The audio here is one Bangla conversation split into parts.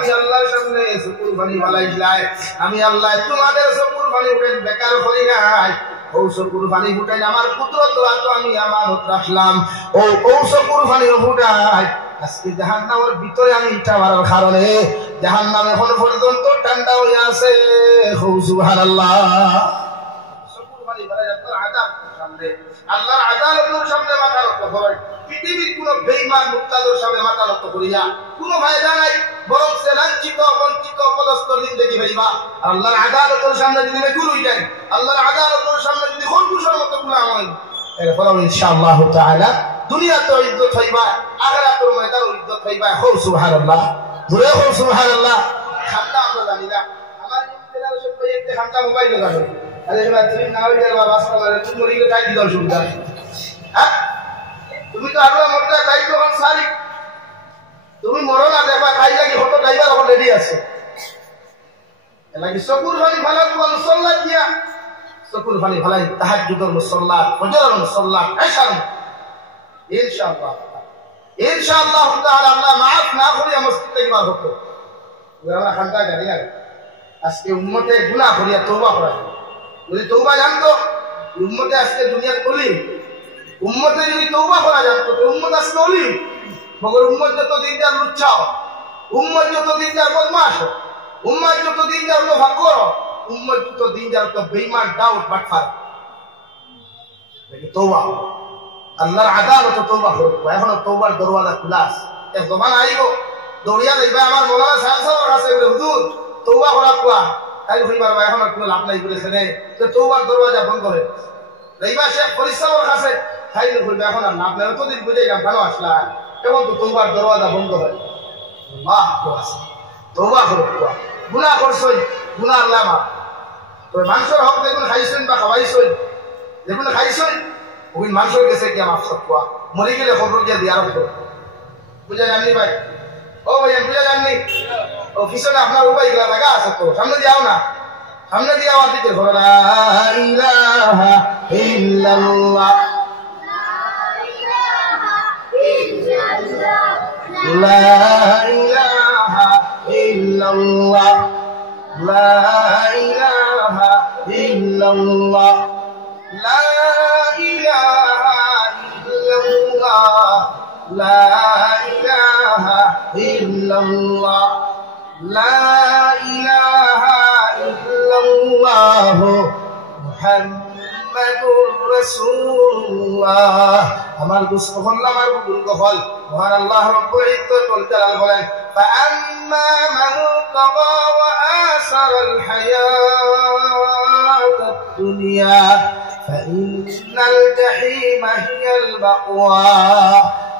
আমি আল্লাহর সামনে চকুর পানি ফলাইলাই আমি আল্লাহ তোমাদের চকুর পানি উঠেন বেকার করি নাই ও চকুর পানি ফুটাই আমার কুদরত তো আমি আমানত রাখলাম ও চকুর পানি ফুটাই আজকে জাহান্নামের ভিতরে আমি ইটা মারার কারণে জাহান্নাম এখন পর্যন্ত ঠান্ডা হয়ে আছে সুবহানাল্লাহ চকুর পানি ফলাই আপনার আযাবের সামনে আল্লাহর আদালতের সামনে মাথা নত হয় পৃথিবীর কোন বেঈমান মুক্তাদের সামনে মাথা নত করিয়া কোনো ফায়দা নাই বরং সে লাঞ্ছিত বঞ্চিত অপদস্থ জিন্দেগি হইবা আল্লাহর আদালতের সামনে যদি বেকুল হই যায় আল্লাহর আদালতের সামনে যদি খরগোশের মতো গোলাম হয় এরপর ইনশাআল্লাহ তাআলা দুনিয়াতে ইজ্জত হইবা আখিরাতের ময়দানে ইজ্জত হইবা সুবহানাল্লাহ ধরে সুবহানাল্লাহ খাতা আমরা জানি না আমার ইন্তেজার সব একটা খাতা মোবাইল লাগানো আরে এবার তুমি না হইলে বাবা রাস্তা তুমি মরিকে টাই দিও সুবিধা হ্যাঁ তুমি তো আল্লাহ মরতে তাই তো কোন সারি তুমি মরো না দেখবা তাই লাগি হতো ড্রাইভার এখন রেডি আছে এলাকি সকুর ফানি ভালো মুসল্লা দিয়া সকুর ফানি ভালাই তাহাজ্জুদের মুসল্লা ফজরের মুসল্লা এশার ইনশাআল্লাহ ইনশাআল্লাহ তাআলা আল্লাহ মাফ না করিয়া মসজিদ থেকে বার হতো আমরা খানটা জানি না আজকে উম্মতে গুনাহ করিয়া তওবা করা যদি তওবা জানতো উম্মতে আজকে দুনিয়া চলি উম্মতে যদি তওবা করা জানতো তো উম্মত আজকে ওলি মগর উম্মত যত দিন যার লুচ্ছাও উম্মত যত দিন যার বদমাশ উম্মত যত দিন যার তো ফাকর উম্মত যত দিন যার তো বেঈমান ডাউট বাটফার তওবা আল্লাহর আদালত তওবা করব এখন তওবার দরওয়াজা খোলা আছে এক জমান আইব দৌড়িয়া যাইবা আমার মাওলানা সাহেব সাহেবের কাছে হুজুর তওবা করা কোয়া তাই কইবার ভাই এখন কোনো লাভ নাই করেছে রে তো তওবার দরওয়াজা বন্ধ করে যাইবা শেখ ফরিস্তার কাছে তাই কইবা এখন আর লাভ নাই তো দিন বুঝে গেলাম ভালো আসলা এখন তো তওবার দরওয়াজা বন্ধ হয় আল্লাহ আছে তওবা করব কোয়া গুনাহ করছই গুনাহ আল্লাহ মাফ তো মানুষের হক দেখুন খাইছই বা খাওয়াইছই দেখুন খাইছই ওই মানুষের কাছে কি মাফ কোয়া মরে গেলে খবর দিয়ে দিয়া রাখো বুঝা জাননি ভাই ও ভাই বুঝা জাননি ও পিছনে আপনার উপায় গেলা লাগা আছে তো সামনে দিয়াও না সামনে দিয়ে আওয়াজ দিতে ঘর লা ইলাহা ইল্লাল্লাহ লা ইলাহা ইল্লাল্লাহ লা ইলাহা ইল্লাল্লাহ লা ইলাহা ইল্লাল্লাহ লা ইলাহা ইল্লাল্লাহ লা ইলাহা ইল্লাল্লাহ মুহাম্মাদুর রাসূলুল্লাহ আমার দুস্থ হল আমার বুল গফল মহান আল্লাহ রব্বুল ইজ্জত ওয়াল জালাল বলেন ফাআম্মা মান তাগা ওয়া আসারাল হায়াতাদ দুনিয়া ফাইন্নাল জাহিমা হিয়াল মাওয়া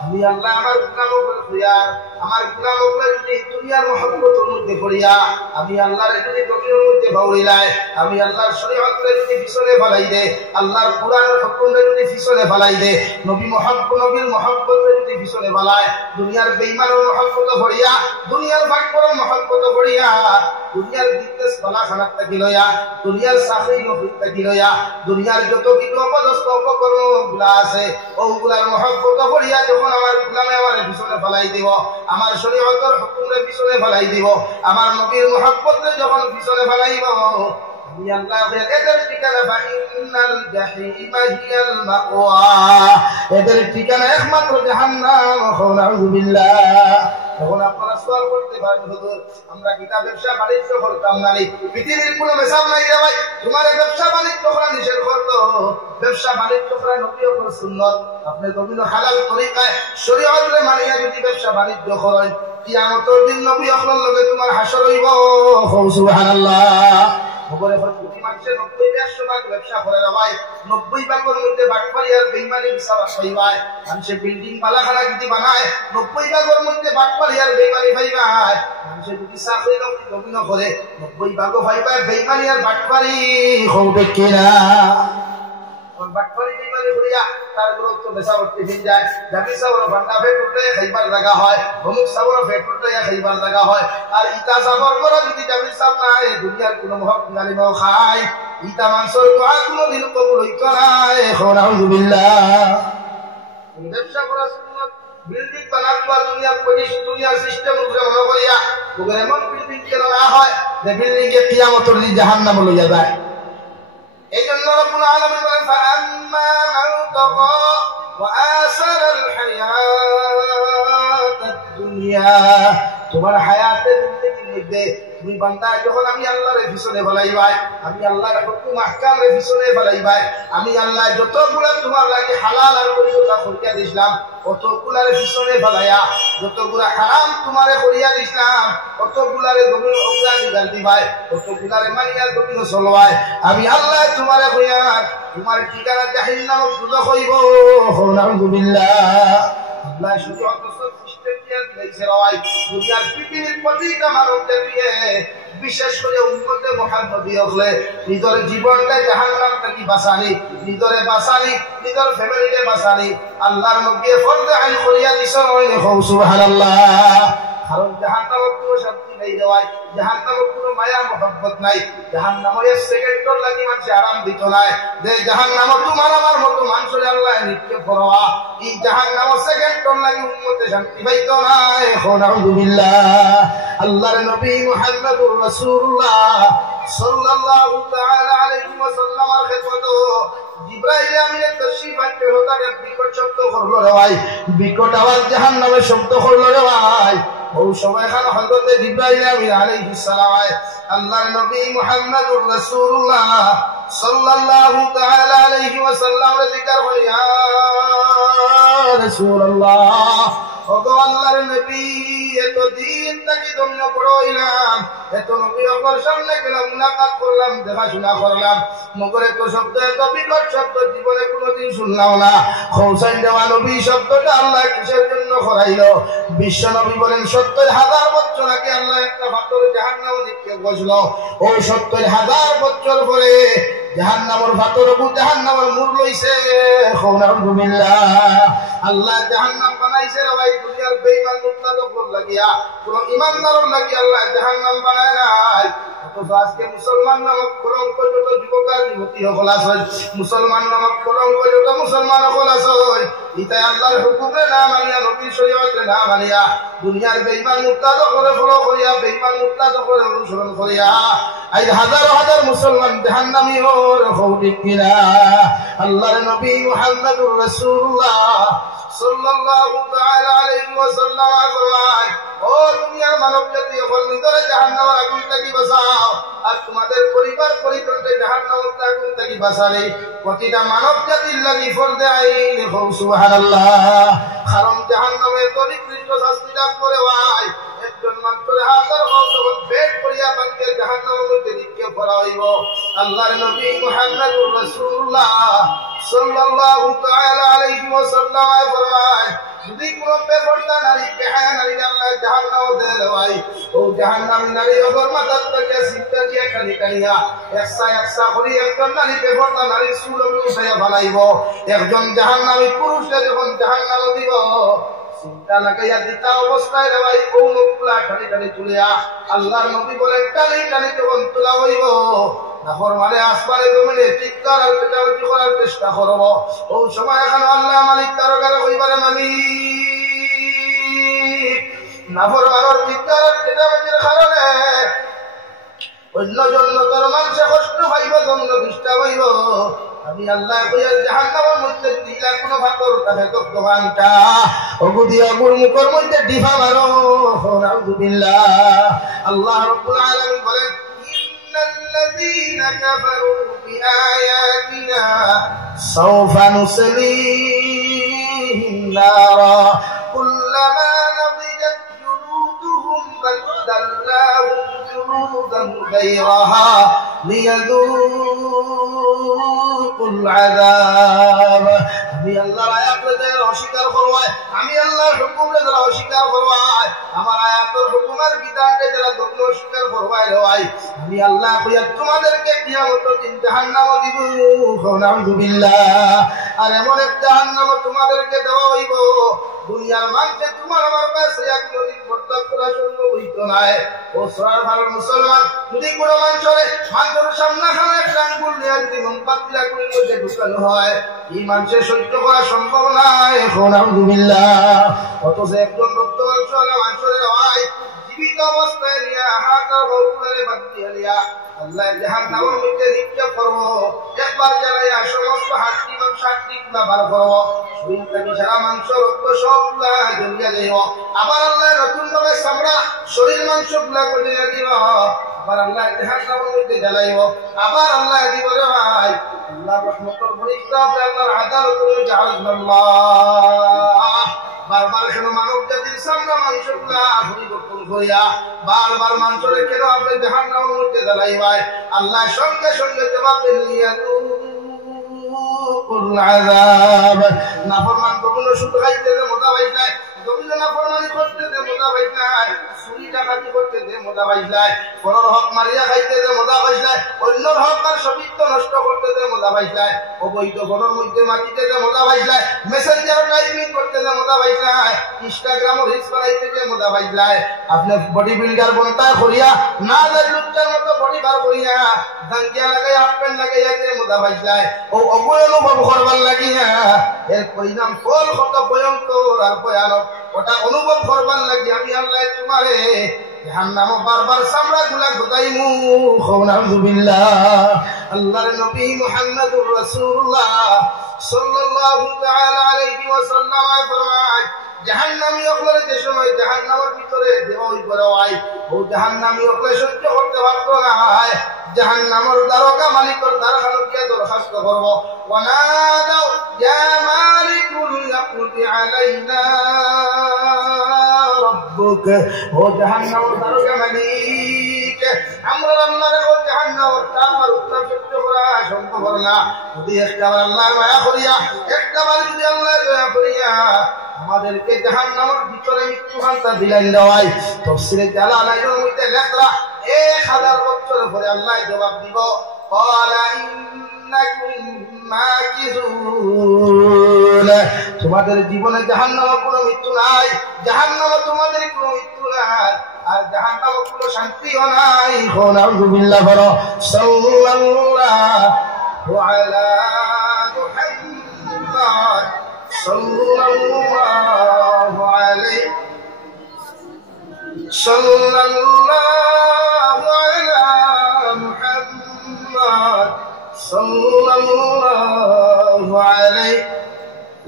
আমি আল্লাহ আমার গুনাহগুলো খুইয়া আমার গুনাহগুলো যদি দুনিয়ার মহব্বতের মধ্যে পড়িয়া আমি আল্লাহর যদি জমিনের মধ্যে ভাউরিলাই আমি আল্লাহর শরীয়তকে যদি পিছনে ফেলাই দে আল্লাহর কোরআনের হুকুমকে যদি পিছনে ফেলাই দে নবীর মহব্বতকে যদি পিছনে ফেলায় দুনিয়ার বেঈমানের মহব্বত পড়িয়া দুনিয়ার ভাগ্যের মহব্বত পড়িয়া দুনিয়ার বিজনেস বালা খানাত থাকি লইয়া দুনিয়ার চাকরি নকরি থাকি লইয়া দুনিয়ার যত কিছু অপদস্থ উপকরণগুলা আছে ওগুলার মহব্বত পড়িয়া যখন আমার গোলামে আমার পিছনে ফেলাই দিব আমার শরীয়তের হুকুমে পিছনে ফেলাই দিব আমার নবীর মহব্বতে যখন পিছনে ফেলাইব আমি আল্লাহ এদের ঠিকানা ফাইনাল জাহিমা হিয়াল মাওয়া এদের ঠিকানা একমাত্র জাহান্নাম নাউযু বিল্লাহ তখন আপনারা সওয়াল করতে পারেন হুজুর আমরা কিতাব ব্যবসা বাণিজ্য করতাম না পৃথিবীর কোনো মেসাব নাই রে ভাই তোমার ব্যবসা বাণিজ্য করা নিষেধ করতো ব্যবসা বাণিজ্য করা নবীর উপর সুন্নাত আপনি বিভিন্ন হালাল তরিকায় শরীয়তে মানিয়া যদি ব্যবসা বাণিজ্য করেন কিয়ামতের দিন নবী আপনার লগে তোমার হাসর হইব সুবহানাল্লাহ খবরে প্রতি মাসে 90-100 ভাগ ব্যবসা করে রে ভাই 90 ভাগের মধ্যে বাটপারি আর বেঈমানি হিসাব হইবায় মানুষে বিল্ডিং বালাখানা যদি বানায় 90 ভাগের মধ্যে বাটপারি আর বেঈমানি হইবায় মানুষে যদি চাকরি নবী না করে 90 ভাগ হইবায় বেঈমানি আর বাটপারি হবে কিনা বাটপারি বেঈমানি করিয়া তার গুরুত্ব বেশা করতে দিন যায় জামি সাবর ভান্ডা ফেটুটে খাইবার জায়গা হয় ভমুক সাবর ফেটুটে খাইবার জায়গা হয় আর ইতা সাবর করে যদি জামি সাব নাই দুনিয়ার কোনো মহক গালিমাও খায় ইতা মানুষের দোয়া কোনো দিন কবুল হইতো না নাউযু বিল্লাহ ব্যবসা করা সুন্নাত বিল্ডিং বানাবা দুনিয়ার সিস্টেম উপরে মনে করিয়া ওগুলো এমন বিল্ডিং কেন না হয় যে বিল্ডিং এ কিয়ামতের দিন জাহান্নাম লইয়া যায়। এই জন্য রব্বুল আলামিন বলেন ফাআম্মা মান তাগা ওয়া আসারাল হায়াতাদ দুনিয়া, তোমার হায়াতের জিন্দেগির মধ্যে তুমি বান্দা যখন আমি আল্লাহর পিছনে ফলাইবাই, আমি আল্লাহর হুকুম আহকামের পিছনে ফলাইবাই, আমি আল্লাহ যতগুলা তোমার লাগে হালাল আর পরিশুদ্ধ করিয়া দিলাম অতগুলার পিছনে ফলাইয়া, যতগুলা হারাম তোমারে করিয়া দিলাম অতগুলারে গভীর অগ্রাধিকার দিবাই, অতগুলারে মানিয়া গভীর চলবাই, আমি আল্লাহ তোমারে কইয়া তোমার ঠিকানা জাহান্নাম দুজখ হইব। নাউযুবিল্লাহ। আল্লাহ শুধু দুনিয়ার পৃথিবীর প্রতিটা মানুষকে দিয়ে বিশেষ করে উম্মতে মুহাম্মদী হলে নিজের জীবনটা জাহান্নাম থেকে বাঁচানি, নিজরে বাঁচানি, নিজের ফ্যামিলিকে বাঁচানি আল্লাহর নবী ফরজে আইন করিয়া দিছেন। সুবহানাল্লাহ। কারণ জাহান্নামের কোনো শান্তি নাই দেওয়ায়, জাহান্নামের কোনো মায়া মহব্বত নাই, জাহান্নামের এক সেকেন্ডর লাগি মানুষ আরাম দিত নাই যে জাহান্নাম তোমার আমার মতো মানুষের আল্লাহ নিক্ষেপ করবা, এই জাহান্নামের সেকেন্ডর লাগি উম্মতে শান্তি পাইত নাই। নাউযুবিল্লাহ। আল্লাহর নবী মুহাম্মদুর রাসূলুল্লাহ সাল্লাল্লাহু তাআলা আলাইহি ওয়াসাল্লামের খেদমত জিবরাইল আমিনের তাশরীফ আনতে হঠাৎ এক বিকট শব্দ করলো রে ভাই, বিকট আওয়াজ জাহান্নামের শব্দ করলো রে ভাই। ও সময় খান হযরত জিবরাইল আমিন আলাইহিস সালাম আল্লাহর নবী মুহাম্মদুর রাসূলুল্লাহ সাল্লাল্লাহু তাআলা আলাইহি ওয়াসাল্লামের জিকির করে ইয়া রাসূলুল্লাহ, ওগো আল্লাহর নবী এতদিন তাকি দন্য পড়াইলাম, এত নবী অপর সামনে গেলাম, মুলাকাত করলাম, দেখাশোনা করলাম, মগরে তো শব্দ এত বিকট শব্দ জীবনে কোনোদিন শুনলাম না। খৌসাইন দেওয়া নবী শব্দটা আল্লাহ কিসের জন্য করাইল? বিশ্ব নবী বলেন ৭০,০০০ বছর আগে আল্লাহ একটা পাথর জাহান্নামে নিক্ষেপ করছিল, ওই ৭০,০০০ বছর পরে জাহান্নামের পাথর জাহান্নামের মূল লইছে। নাউযুবিল্লাহ। আল্লাহ জাহান্নাম বানাইছে রে ভাই দুনিয়ার বেঈমান মুত্তাকির লাগিয়া, কোন ঈমানদারের লাগিয়া আল্লাহ জাহান্নাম বানায় নাই। অথচ আজকে মুসলমান নামক কলঙ্ক যত যুবক আর যুবতী সকল আছে, মুসলমান নামক কলঙ্ক যত মুসলমান সকল আছে, ইতাই আল্লাহর হুকুমে না মানিয়া, নবীর শরীয়তে না মানিয়া দুনিয়ার বেঈমান মুত্তাকির ফলো করিয়া, বেঈমান মুত্তাকির অনুসরণ করিয়া আজ হাজার হাজার মুসলমান জাহান্নামী হল। ঠিক কিনা? আল্লাহর নবী মুহাম্মদুর রাসূলুল্লাহ সাল্লাল্লাহু তাআলা আলাইহি ওয়াসাল্লাম ফরমায়, ও দুনিয়ার মানব জাতি সকল নিজরে জাহান্নামের আগুন থেকে বাঁচাও, আর তোমাদের পরিবার পরিজনকে জাহান্নামের আগুন থেকে বাঁচালে প্রতিটা মানব জাতির লাগি ফরজে আইন। সুবহানাল্লাহ। কারণ জাহান্নামে নিকৃষ্ট শাস্তি লাভ করে ভাই একজন মানুষের হাজার যখন পেট করিয়া বাঁধে জাহান্নামের মধ্যে নিক্ষেপ করা হইব। আল্লাহর নবী মুহাম্মদুর রাসূলুল্লাহ সাল্লাল্লাহু তাআলা আলাইহি ওয়াসাল্লাম ফরমায়, যদি কোন বেপরদা নারী বেহায়া নারী আল্লাহ জাহান্নামে দেয় ভাই, ও জাহান্নামী নারী ওর মাথার থেকে সিটটা দিয়ে খালি কানিয়া একসা একসা করে একজন নারী বেপরদা নারীর চুল উঠাইয়া ফেলাইব। একজন জাহান্নামী পুরুষকে যখন জাহান্নামে দিব চিন্তা লাগাইয়া দিতা অবস্থায় রে ভাই কৌনগুলা টানি টানি তুলিয়া, আল্লাহর নবী বলেন টানি টানি যখন তোলা হইব নাফরমানে আসমানে জমিনে চিৎকার আর পেটাপিটি করার চেষ্টা করব, ও সময় এখন আল্লাহ মালিক তার কাছে কইবারে মালিক নাফরমানের চিৎকার আর পেটাপিটির কারণে অন্য জন্য তোর মানুষে কষ্ট পাইব, জন্য দৃষ্টা হইব। আমি আল্লাহ কইয়া জাহান্নামের মধ্যে দিলা কোন পাথর থাকে তো দোকানটা ওগুদি আগুর মুখের মধ্যে ডিফা মারো। নাউযুবিল্লাহ। আল্লাহ রাব্বুল আলামিন বলেন, ইন্নাল্লাযীনা কাফারু বিআয়াতিনা সাওফা নুসলিহিম নারা কুল্লামা নাদিজাত জুলুদুহুম বাদদালনাহুম জুলুদান গায়রাহা লিয়াযূকুল আযাব। আমি আল্লাহর আয়াতকে যারা অস্বীকার করবে, আমি আল্লাহর হুকুমকে যারা অস্বীকার করবে, আমার আয়াতের হুকুমের বিধানকে যারা দখল অস্বীকার করবে ভাই, আমি আল্লাহ কইয়া তোমাদেরকে কিয়ামতের দিন জাহান্নামে দিব। নাউযুবিল্লাহ। আর এমন এক জাহান্নাম তোমাদেরকে দেওয়া হইব দুনিয়ার মানুষে তোমার আমার কাছে একদিন বরদাস্ত করা সম্ভব হইত নাই। ও সরার ভালো মুসলমান, যদি কোনো মানুষের সামনে খানে একটা আঙ্গুল নিয়ে যদি মোমবাতি আগুনের মধ্যে ঢুকানো হয়, এই মানুষের সহ্য করা সম্ভব নাই। নাউযুবিল্লাহ। অথচ একজন রক্ত মাংসওয়ালা মানুষের হয় জীবিত অবস্থায় আপনার বউগুলারে বাদ দিয়া দিয়া আল্লাহ জাহান্নামের মধ্যে নিক্ষেপ করবো। একবার জ্বালাইয়া সমস্ত হাড্ডি মাংস হাড্ডিগুলা বার করবো, শরীর থেকে সারা মাংস রক্ত সবগুলা জ্বলিয়া যাইব। আবার আল্লাহ নতুন ভাবে চামড়া শরীর মাংস গুলা করিয়া দিব। আবার আল্লাহ জাহান্নামের মধ্যে জ্বালাইব। আবার আল্লাহ দিব রে ভাই আল্লাহর রহমতের পরীক্ষা আল্লাহর আদালতের জাহান্নাম। বারবার কেন মানব জাতির চামড়া মাংস গুলা পরিবর্তন করিয়া বারবার মাংস কেন আপনি জাহান্নামের মধ্যে জ্বালাইবাই? আল্লাহ সঙ্গে সঙ্গে জবাব দিলিয়া নাফরমান কখনো সুদ খাইতে মজা পাইস নাই, জমিনে নাফরমানি করতে মজা পাইস নাই, চুরি ডাকাতি করতে মজা পাইস নাই, পরের হক মারিয়া খাইতে মজা পাইস নাই, অন্যর হক আর সতীত্ব নষ্ট করতে মজা পাইস নাই, অবৈধ ঘরের মধ্যে মাটিতে মজা পাইস নাই, মেসেঞ্জার টাইপিং করতে মজা পাইস নাই, ইনস্টাগ্রামও রিলস বানাইতে মজা পাইস নাই। আপনি বডি বিল্ডার বনতায় করিয়া না যাই লুচ্চার মতো বডি বার করিয়া দাঙ্গিয়া লাগাই আপেন লাগাইয়াতে মজা পাইস নাই। ও অবয় অনুভব করবার লাগিয়া এর পরিণাম ফল কত ভয়ঙ্কর আর ভয়ানক, ওটা অনুভব করবার লাগি আমি আল্লাহ তোমারে জাহান্নামে বারবার চামড়া গুলা গোটাইমু। নাউযুবিল্লাহ। আল্লাহর নবী মুহাম্মদুর রাসূলুল্লাহ সাল্লাল্লাহু তাআলা আলাইহি ওয়াসাল্লাম ফরমায় জাহান্নামী হকলে যে সময় জাহান্নামের ভিতরে দেওয়াই করায় ও জাহান্নামী হকলে সহ্য করতে পারতো না, জাহান্নামের দারোগা মালিকের দ্বারখানে গিয়ে দরখাস্ত করব, ওয়ানাদাউ ইয়া মালিকুল ইয়াকদি আলাইনা রাব্বুক। ও জাহান্নামের দারোগা মালিক, আমরা আল্লাহর ও জাহান্নামের তার উত্তর সহ্য করা সম্ভব না। যদি একবার আল্লাহ মায়া করিয়া একবার যদি আল্লাহ দয়া করিয়া আমাদেরকে জাহান্নামের ভিতরে মৃত্যুকান্তা দিলেন দেওয়াই। তাফসীরে জালালাইনের মধ্যে লেখা 1000 বছর পরে আল্লাহ জবাব দিব, ক্বালা ইন্নাকুম মাকিসুন। তোমাদের জীবনে জাহান্নামে কোনো মৃত্যু নাই, জাহান্নামে তোমাদের কোনো মৃত্যু নাই, আর জাহান্নামে কোনো শান্তিও নাই। নাউযুবিল্লাহ। বলো সাল্লাল্লাহু আলা মুহাম্মাদ সাল্লাল্লাহু আলাইহি সাল্লাল্লাহু আলা মুহাম্মাদ সাল্লাল্লাহু আলাইহি।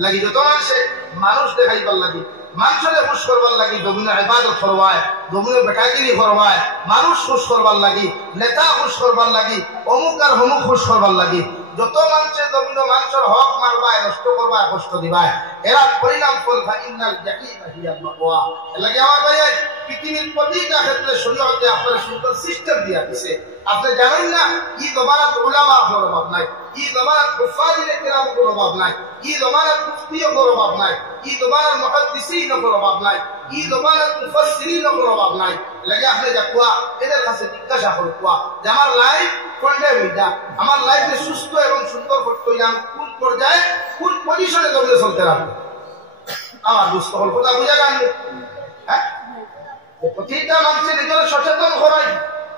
লাগি যত আছে মানুষ দেখাইবার লাগি, মানুষের খুশ করবার লাগি, জমিনে ইবাদত করবায়, জমিনে বেকাগিরি করবায়, মানুষ খুশ করবার লাগি, নেতা খুশ করবার লাগি, অমুক আর হমুক খুশ করবার লাগি। যত মানুষের জমিনে মানুষের হক মারবায়, নষ্ট করবায়, কষ্ট দিবায়, এরা পরিণাম ফল ফাইনাল জাহিমা হিয়াল মাওয়া। লাগে আমার ভাই পৃথিবীর প্রতিটা ক্ষেত্রে শরীয়তে আপনার সুন্দর সিস্টেম দিয়া দিছে। আপনি জানেন না এই জমানাত উলামার কোনো অভাব নাই, এই জমানাত কুফারিনের কিরাম কোনো অভাব নাই, এই জমানাত মুফতির কোনো অভাব নাই, এই জমানাত মুহাদ্দিসিনের কোনো অভাব নাই, এই জমানাত মুফাসসিরিনের কোনো অভাব নাই। লাগে আপনি যা কোয়া এদের কাছে জিজ্ঞাসা করে কোয়া যে আমার লাইফ কোনটা হইতা, আমার লাইফে সুস্থ এবং সুন্দর করতে হইলাম কোন পর্যায়ে কোন পজিশনে জমিয়ে চলতে রাখবো। আমার দুস্থ হল কথা বুঝা গান। হ্যাঁ, প্রতিটা মানুষের নিজের সচেতন করাই।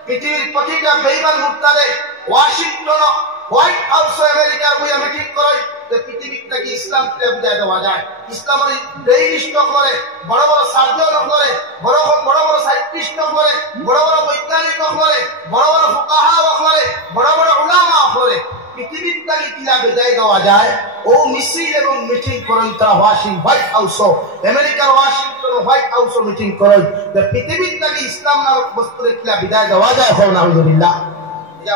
পৃথিবীর প্রতিটা বেইমান মুক্তারে ওয়াশিংটন হোয়াইট হাউস আমেরিকার বইয়া মিটিং করাই যে পৃথিবীটাকে ইসলাম বুঝাই দেওয়া যায়। ইসলামের ব্রেইনিস্ট করে, বড় বড় সার্জন করে, বড় বড় সাইন্টিস্ট করে, বড় বড় বৈজ্ঞানিক করে, বড় বড় ফুকাহা করে, বড় বড় উলামা করে পৃথিবীটাকে কিলা বুঝাই দেওয়া যায়। ও মিছিল এবং মিটিং করেন তারা হোয়াইট হাউস, আমেরিকার ওয়াশিংটন হোয়াইট হাউস মিটিং করেন যে পৃথিবীটাকে ইসলাম নামক বস্তুরে কিলা বিদায় দেওয়া যায়। নাউযুবিল্লাহ।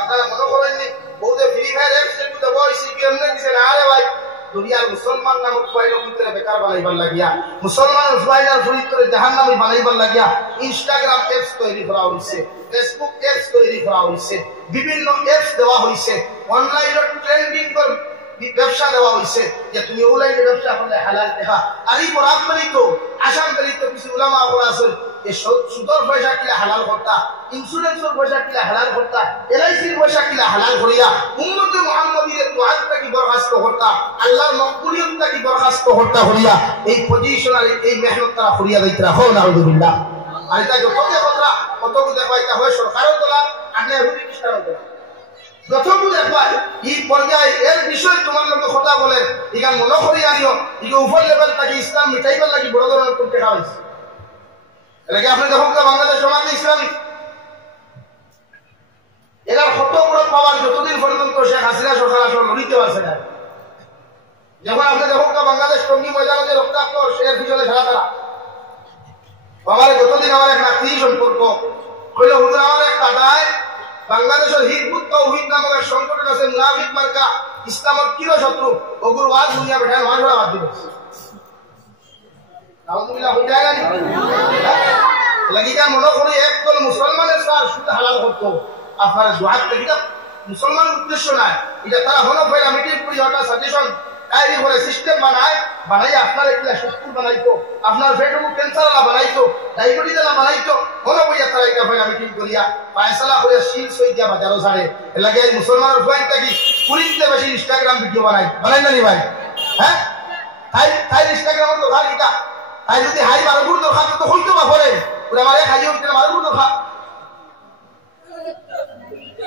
আপনারা মনে করেননি বৌদ্ধ ফ্রি ফায়ার অ্যাপসের মধ্যে বয়সী কেমনে দিছে না? আরে ভাই দুনিয়ার মুসলমান নামক ফাইলের ভিতরে বেকার বানাইবার লাগিয়া, মুসলমানের ফাইলের ভিতরে জাহান্নামী বানাইবার লাগিয়া ইনস্টাগ্রাম অ্যাপস তৈরি করা হয়েছে, ফেসবুক অ্যাপস তৈরি করা হয়েছে, বিভিন্ন অ্যাপস দেওয়া হয়েছে, অনলাইনে ট্রেন্ডিং করে ব্যবসা দেওয়া হয়েছে যে তুমি অনলাইনে ব্যবসা করলে হালাল দেখা। আর এই বরাত তো আসাম তো কিছু উলামা আছে যে সুদর পয়সা কিলা হালাল করতা, ইন্স্যুরেন্সের পয়সা কিলা হালাল করতা, এলআইসির পয়সা কিলা হালাল করিয়া উম্মতে মুহাম্মাদির দুআটা কি বরখাস্ত করতা, আল্লাহর মকবুলিয়তটা কি বরখাস্ত করতা করিয়া এই পজিশন আর এই মেহনত তারা করিয়া দিতে রাখো। নাউযুবিল্লাহ। আর এটা যতকে কথা কতকে দেখবা এটা হয় সরকারও তোলা আর ইহুদি খ্রিস্টানও তোলা, যতটুকু দেখবা এই পর্যায়ে এর বিষয় তোমার লোকে কথা বলে এখান মনে করি আনিও এগুলো উপর লেভেল তাকে ইসলাম মিটাইবার লাগি বড় ধরনের করতে হয়েছে। এটাকে আপনি দেখুন বাংলাদেশ সমাজে ইসলামিক পাওয়ার যতদিন পর্যন্ত শেখ হাসিনা সরকার আসলে লড়িতে পারছে না। যখন আপনি দেখুন বাংলাদেশ টঙ্গী ময়দানে যে রক্তাক্ত সের পিছনে ছাড়া তারা আমার যতদিন আমার এক নাতি সম্পর্ক হইল হুজুর আমার এক দাদায় বাংলাদেশের হিজবুত তাওহীদ নামক এক সংগঠন আছে মুনাফিক মার্কা ইসলামের চির শত্রু ওগুর ওয়াজ দুনিয়া বেঠায় ওয়াজ ওরা বাদ দিবে আলহামদুলিল্লাহ হয়ে যায় না লাগিটা মনে করি একদল মুসলমানের সার শুধু হালাল করত আপনার দোয়াত এটা মুসলমানের উদ্দেশ্য নাই এটা তারা হলো পয়লা মিটিং করি হঠাৎ সাজেশন তাই বলে সিস্টেম বানাই আপনার একটা শত্রু বানাইতো আপনার ফেটবুক ক্যান্সার বানাইতো ডায়াবেটিস বানাইতো হলো বইয়া তারা একটা পয়লা মিটিং করিয়া ফায়সালা করে শিল সই দিয়া বাজারও ছাড়ে এলাকে মুসলমানের পয়েন্টটা কি কুড়িতে বেশি ইনস্টাগ্রাম ভিডিও বানাই না নি ভাই হ্যাঁ তাই ইনস্টাগ্রামের দোকান এটা তাই যদি হাই মারগুর দোকান তো হইতো বা করে ওরা আমার এক হাজি হইতে মারগুর দোকান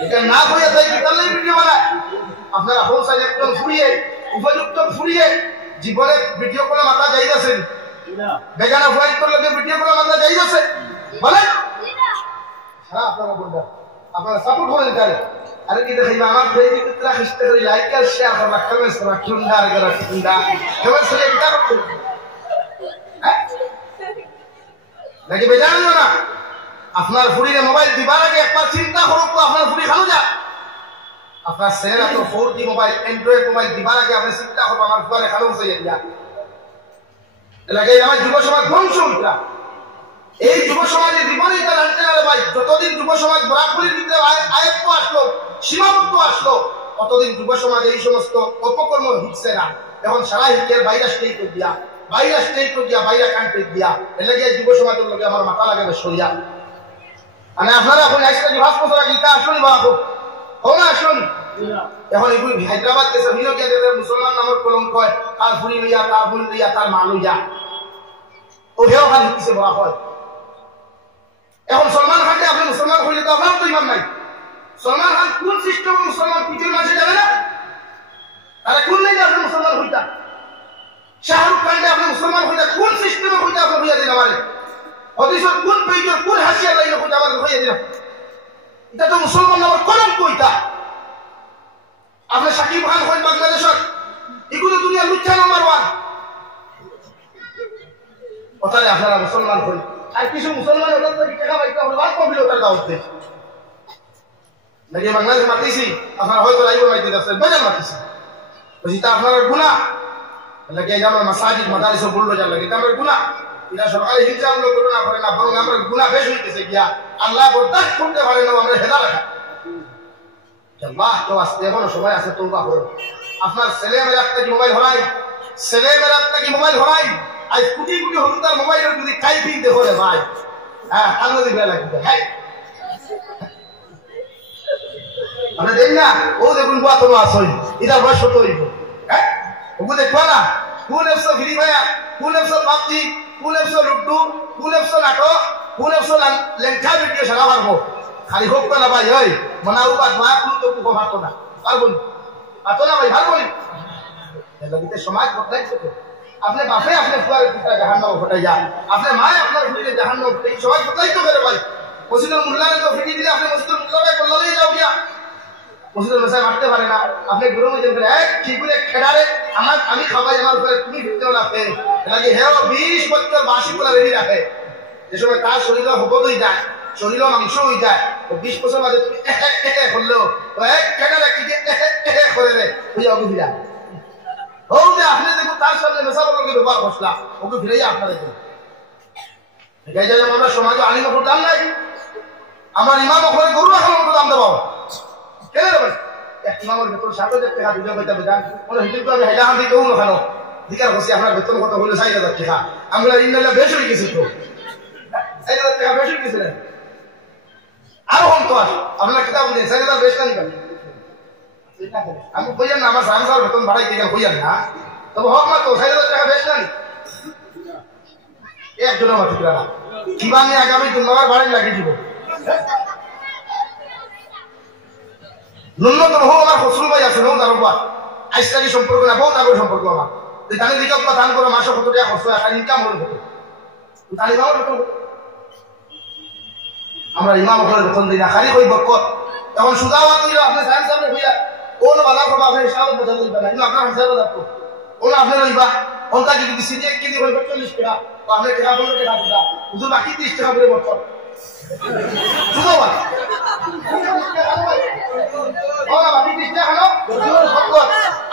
এটা না হইয়া তাই তাহলে ভিডিও বানায় আপনারা হোল সাইজ একদম ফুরিয়ে উপযুক্ত ফুরিয়ে জীবনে ভিডিও করে মাথা যাইতেছেন বেগানা পয়েন্ট করলে ভিডিও করে মাথা যাইতেছে বলেন হ্যাঁ আপনারা বলবেন আপনারা সাপোর্ট করেন তাহলে আরে কি দেখাইবা আমার ফেসবুক ইতলা খিস্তে করি লাইক আর শেয়ার করা কমেন্টস করা ঠুন্ডার করা ঠুন্ডা কেবল সে এটা করতে হ্যাঁ নাকি বেজানো না আপনার ফুরিয়ে মোবাইল দিবার আগে একবার চিন্তা করুক তো আপনার ফুরি খালো যা আপনার ছেলেরা তো 4G মোবাইল অ্যান্ড্রয়েড মোবাইল দিবার আগে আপনি চিন্তা করবো আমার ফুয়ারে খালো হয়ে দিয়া এলাকায় আমার যুব সমাজ ধ্বংস উঠলা এই যুব সমাজের জীবনে এটা জানতে গেলে ভাই যতদিন যুব সমাজ বরাবরের ভিতরে আয়ত্ত আসলো সীমাবদ্ধ আসলো ততদিন যুব সমাজ এই সমস্ত অপকর্ম হিটছে না এখন সারা হিটের বাইরে স্টেই করে দিয়া বাইরে কান্ট্রি দিয়া এলাকায় যুব সমাজের লোকে আমার মাথা লাগে সরিয়া মানে আপনারা এখন একটা বিভাগ বছর আগে এটা আসুন বা আসুন এখন এগুলি হায়দ্রাবাদ গেছে মুসলমান নামের কলঙ্ক হয় তার ভুলি লইয়া তার মা লইয়া ও হেও খান হিসেবে বলা হয় এখন সলমান খানকে আপনি মুসলমান হইলে তো আপনার তো ইমান নাই সলমান খান কোন সিস্টেম মুসলমান পৃথিবীর মানুষে জানে না তারা কোন লাইনে আপনি মুসলমান হইতা শাহরুখ খানকে আপনি মুসলমান হইতা কোন সিস্টেমে হইতা আপনি হইয়া দিন আমার হদিসের কোন পেজের কোন হাসিয়া লাইনে হইতা আমার হইয়া দিন এটা তো মুসলমান নামের কলঙ্ক হইতা আপনি সাকিব খান হইন বাংলাদেশের এগুলো দুনিয়া লুচ্ছা নাম্বার 1 ওখানে আপনারা মুসলমান হই আর কিছু মুসলমান ওদের থেকে টাকা পাইতে হবে বাদ কবিল ওটার দাওয়াতে নাকি বাংলাদেশ মাতিছি আপনারা হয়তো লাইভ মাইতে যাচ্ছেন বাজার মাতিছি বলছি তা আপনার গুনাহ লাগে আমার মাসাজিদ মাদারিস বললো যা লাগে এটা আমার গুনাহ এটা সরকারি হিংসা আমরা করো না করে না বরং আমরা গুনাহ বেশ হইতেছে গিয়া আল্লাহ বরদাস্ত করতে পারে না আমরা হেদা রাখা আল্লাহ তো আস্তে এখনো সময় আছে তওবা করো আপনার ছেলেমেয়ের একটা মোবাইল হরাই আজ কোটি কোটি হলুদার মোবাইলের যদি টাইপিং দেখো রে ভাই হ্যাঁ আলো দিবে লাগবে হ্যাঁ আমরা দেখ না ও দেখুন বুয়া তো আসই এটা বয়স তো হইব হ্যাঁ ওগো দেখবা না কোন এফসো ফ্রি ফায়ার কোন এফসো পাবজি কোন এফসো লুডু কোন এফসো নাটক কোন এফসো লেঙ্কা ভিডিও সারা পারবো খালি হোক না ভাই ওই মনাউ বাদ মা কোন তো কো ভাতো না পারবো না ভাই ভালো বলি এলাকিতে সমাজ বদলাইছে তো আপনি বাপে আপনি ফুয়ারে পিতা জাহান্নামে ফটাই যা আপনি মায়ে আপনার ফুলিয়ে জাহান্নামে ফটাই সবাই ফটাই তো করে ভাই মসজিদুল মুল্লারে তো ফিটি দিলে আপনি মসজিদুল মুল্লারে বললেই যাও গিয়া মসজিদুল মেসায় মারতে পারে না আপনি গুরু মজুর করে এক ঠিক করে খেড়ারে আমি খাবাই আমার উপরে তুমি ফিরতেও রাখে এলাকি হেও 20 বছর বাসি পোলা রেডি রাখে যে সময় তার শরীরে হবদ হয়ে যায় শরীরে মাংস হয়ে যায় ও 20 বছর বাদে তুমি করলেও ও এক খেড়ারে কি করে রে ওই অবুঝা ও যে আপনি দেখুন তার সামনে মেসাবলকে ব্যবহার করছিলাম ওকে ফিরাইয়া আপনারা দেখুন এটাই যে আমরা সমাজে আলিম ওপর দাম নাই আমার ইমাম ওপরে গরু রাখার মতো দাম দেবো কেন রে ভাই এক ইমামের বেতন 7,000 টাকা দুটো পয়সা বেতন কোনো হিন্দু আমি হাইলা হান্দি কেউ রাখানো দিকার বসে আপনার বেতন কত হলো 4,000 টাকা আমরা ইন্দালা বেশ হয়ে গেছি তো 4,000 টাকা বেশ হয়ে গেছে আরো হন তো আপনার কিতাব বলছেন 4,000 বেশ না নিবেন আমি কইয়ান না আমার সংসার বেতন বাড়াই দিয়ে কইয়ান না তবে হক না তো 4,000 টাকা বেশ নাই একজনের মাটি কিনা কিবা নিয়ে আগামী তোমার বাড়ি লাগিয়ে দিব ন্যূনতম হোক আমার ফসল ভাই আছে হোক তার উপর আইসলামী সম্পর্ক না বহুত আগের সম্পর্ক আমার তাহলে দিকে আপনার দান করো মাসে কত টাকা খরচ হয় ইনকাম হলো কত তাহলে আমরা ইমাম ওখানে বেতন দিই না খালি ওই বরকত এখন সুদা হওয়া হইল আপনি সায়েন্স সাহেব হইয়া কোন বাধা করবো আপনার হিসাবে বোঝা লইবা না কিন্তু আপনার হিসাবে রাখবো ওনা আপনি লইবা ওনটা যদি সিজে কেজি হইবে 40 টাকা তো আপনি টাকা 15 টাকা দিবা হুজুর বাকি 30 টাকা করে বছর সুদা হওয়া ওনা বাকি 30 টাকা হলো হুজুর